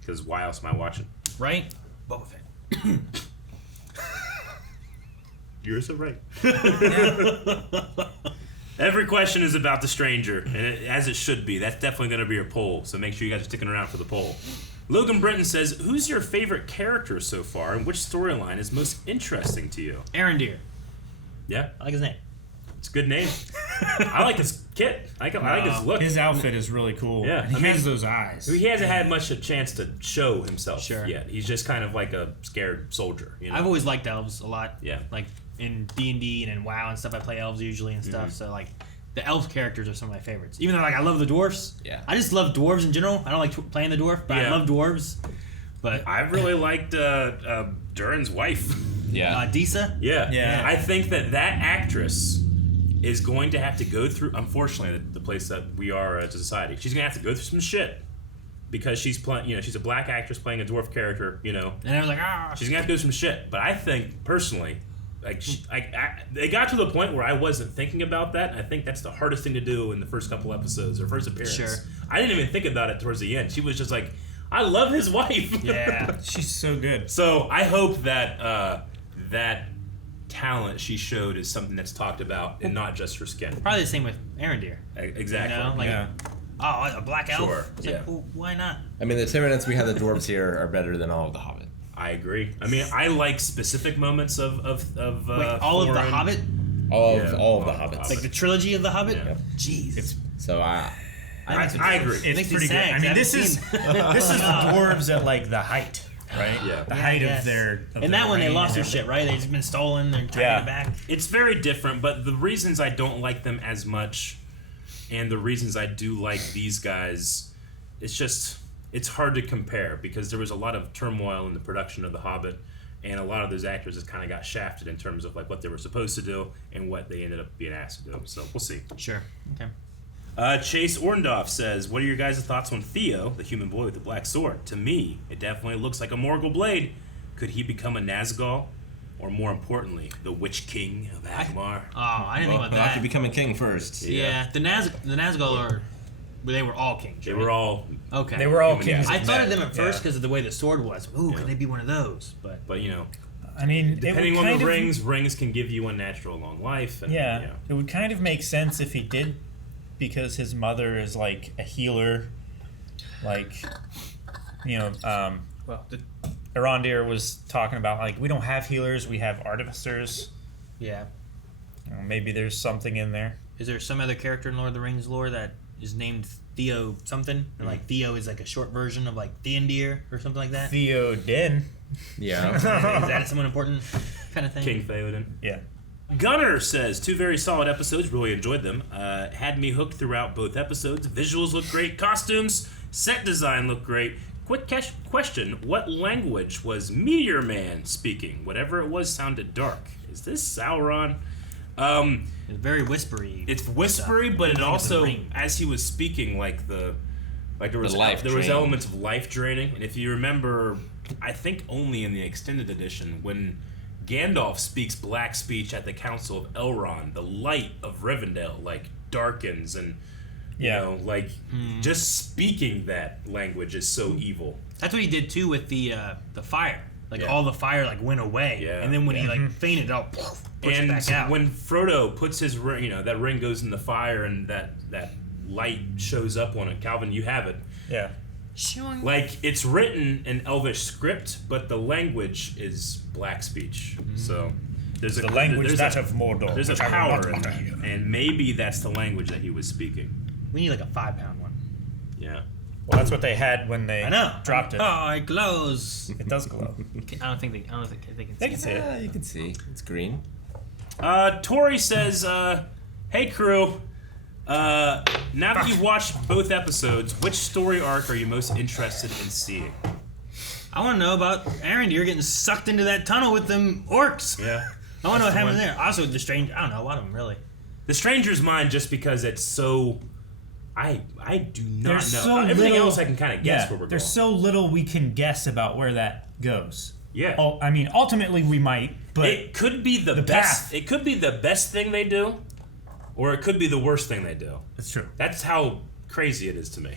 Because why else am I watching? Right? Boba Fett. You're so right. Every question is about the stranger, and as it should be. That's definitely going to be your poll, so make sure you guys are sticking around for the poll. Logan Brenton says, who's your favorite character so far, and which storyline is most interesting to you? Arondir. Yeah? I like his name. It's a good name. I like his kit. I like his look. His outfit is really cool. Yeah. And he has those eyes. He hasn't had much a chance to show himself yet. He's just kind of like a scared soldier. You know? I've always liked elves a lot. Yeah. Like in D&D and in WoW and stuff, I play elves usually and stuff. So like the elf characters are some of my favorites. Even though like I love the dwarves. Yeah. I just love dwarves in general. I don't like playing the dwarf, but I love dwarves. But I really liked Durin's wife. Yeah. Disa? Yeah. I think that actress is going to have to go through, unfortunately, the place that we are as a society, she's going to have to go through some shit. Because she's playing, she's a black actress playing a dwarf character, And I was like, she's going to have to do some shit. But I think, personally, like, they got to the point where I wasn't thinking about that. I think that's the hardest thing to do in the first couple episodes, or first appearance. Sure. I didn't even think about it towards the end. She was just like, I love his wife. Yeah. She's so good. So I hope that that talent she showed is something that's talked about and not just her skin. Probably the same with Arondir. Exactly. Oh, a black elf? Sure. It's like, well, why not? I mean, the 10 minutes we had the dwarves here are better than all of the Hobbit. I agree. I mean, I like specific moments of Wait, all of the Hobbit? All of the Hobbits. Like the trilogy of the Hobbit? Yep. Jeez. So I agree. It's pretty good. I mean, this is the dwarves at like the height, right? Yeah. The height of their. In that one, they lost their shit, right? They've just been stolen. They're taking it back. It's very different, but the reasons I don't like them as much, and the reasons I do like these guys, it's hard to compare because there was a lot of turmoil in the production of The Hobbit, and a lot of those actors just kind of got shafted in terms of like what they were supposed to do and what they ended up being asked to do. So we'll see. Sure. Okay. Chase Orndorff says, "What are your guys' thoughts on Theo, the human boy with the black sword? To me, it definitely looks like a Morgul blade. Could he become a Nazgul? Or more importantly, the Witch King of Agmar?" I didn't think about that. After becoming king first. Yeah, the Nazgul are... They were all kings, They right? were all... Okay. They were all kings. I thought of them at first Yeah. because of the way the sword was. Ooh, Yeah. could they be one of those? But you know... I mean, depending on the rings can give you unnatural long life. And, Yeah, it would kind of make sense if he did, because his mother is like a healer. Like, you know, Arondir was talking about, like, we don't have healers, we have artificers. Yeah. You know, maybe there's something in there. Is there some other character in Lord of the Rings lore that is named Theo something? Or like Theo is like a short version of like Theondir or something like that? Theoden. Yeah. Is that someone important kind of thing? King Theoden. Yeah. Gunner says, 2 very solid episodes, really enjoyed them. Had me hooked throughout both episodes. Visuals look great, costumes, set design look great. Quick question, what language was Meteor Man speaking? Whatever it was sounded dark. Is this Sauron? It's very whispery. It's whispery, but it also, as he was speaking, there was elements of life draining. And if you remember, I think only in the extended edition, when Gandalf speaks black speech at the Council of Elrond, the light of Rivendell darkens, and you know, just speaking that language is so evil. That's what he did too with the fire. All the fire went away, and then when he fainted, it all pushed And back out. when Frodo puts his ring, that ring goes in the fire, and that light shows up on it. Calvin, you have it. Yeah. It's written in Elvish script, but the language is black speech. So there's The language of Mordor. There's a which I will power not in that, utter. and maybe that's the language that he was speaking. We need a 5-pound one. Yeah. Well, that's what they had when they dropped it. Oh, it glows. It does glow. I don't think they can see They can see it. it. You can see. It's green. Tori says, "Hey crew, now that you've watched both episodes, which story arc are you most interested in seeing?" I want to know about Arondir getting sucked into that tunnel with them orcs. Yeah. I want to know what That's the happened one. there. Also, the strange. I don't know about him really. The Stranger's Mind, just because it's so... I do not There's know. so Everything little, else I can kind of guess where we're there's going. so little we can guess about where that goes. Yeah. I mean, ultimately we might, but it could be the best. path. It could be the best thing they do, or it could be the worst thing they do. That's true. That's how crazy it is to me.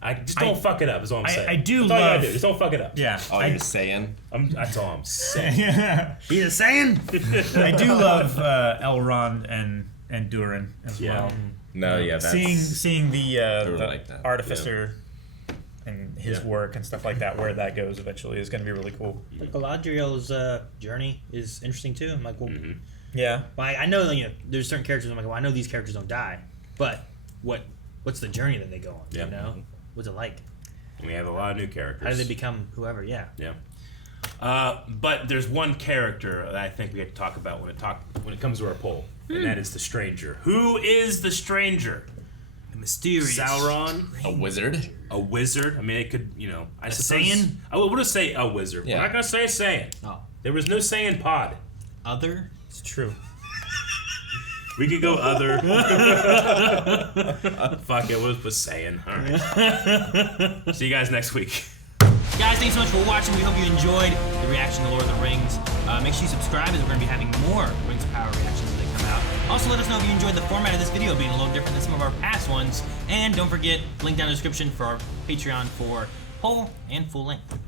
I just don't fuck it up. Is all I'm saying. I do That's all you gotta love- do. Just don't fuck it up. Yeah. Oh, you're saying? That's all I'm saying. He's a saying. I do love Elrond and Durin as well. No, yeah, that's... Seeing the really like that. artificer and his work and stuff like that, where that goes eventually is going to be really cool. Galadriel's journey is interesting too. I'm like, well, Yeah. well, I know there's certain characters. I'm like, well, I know these characters don't die, but what's the journey that they go on? Yeah. You know, what's it like? We have a lot of new characters. How do they become whoever? Yeah. Yeah. But there's one character that I think we have to talk about when it comes to our poll, and that is the Stranger. Who is the Stranger? The mysterious Sauron. A wizard. A wizard. I mean, it could, I suppose. Saiyan? I would just say a wizard. Yeah. We're not gonna say a Saiyan. Oh. There was no Saiyan pod. Other. It's true. We could go other. Fuck it, we'll put Saiyan. All right. See you guys next week. Guys, thanks so much for watching. We hope you enjoyed the reaction to Lord of the Rings. Make sure you subscribe, as we're going to be having more Rings of Power reactions as they come out. Also, let us know if you enjoyed the format of this video being a little different than some of our past ones. And don't forget, link down in the description for our Patreon for whole and full length.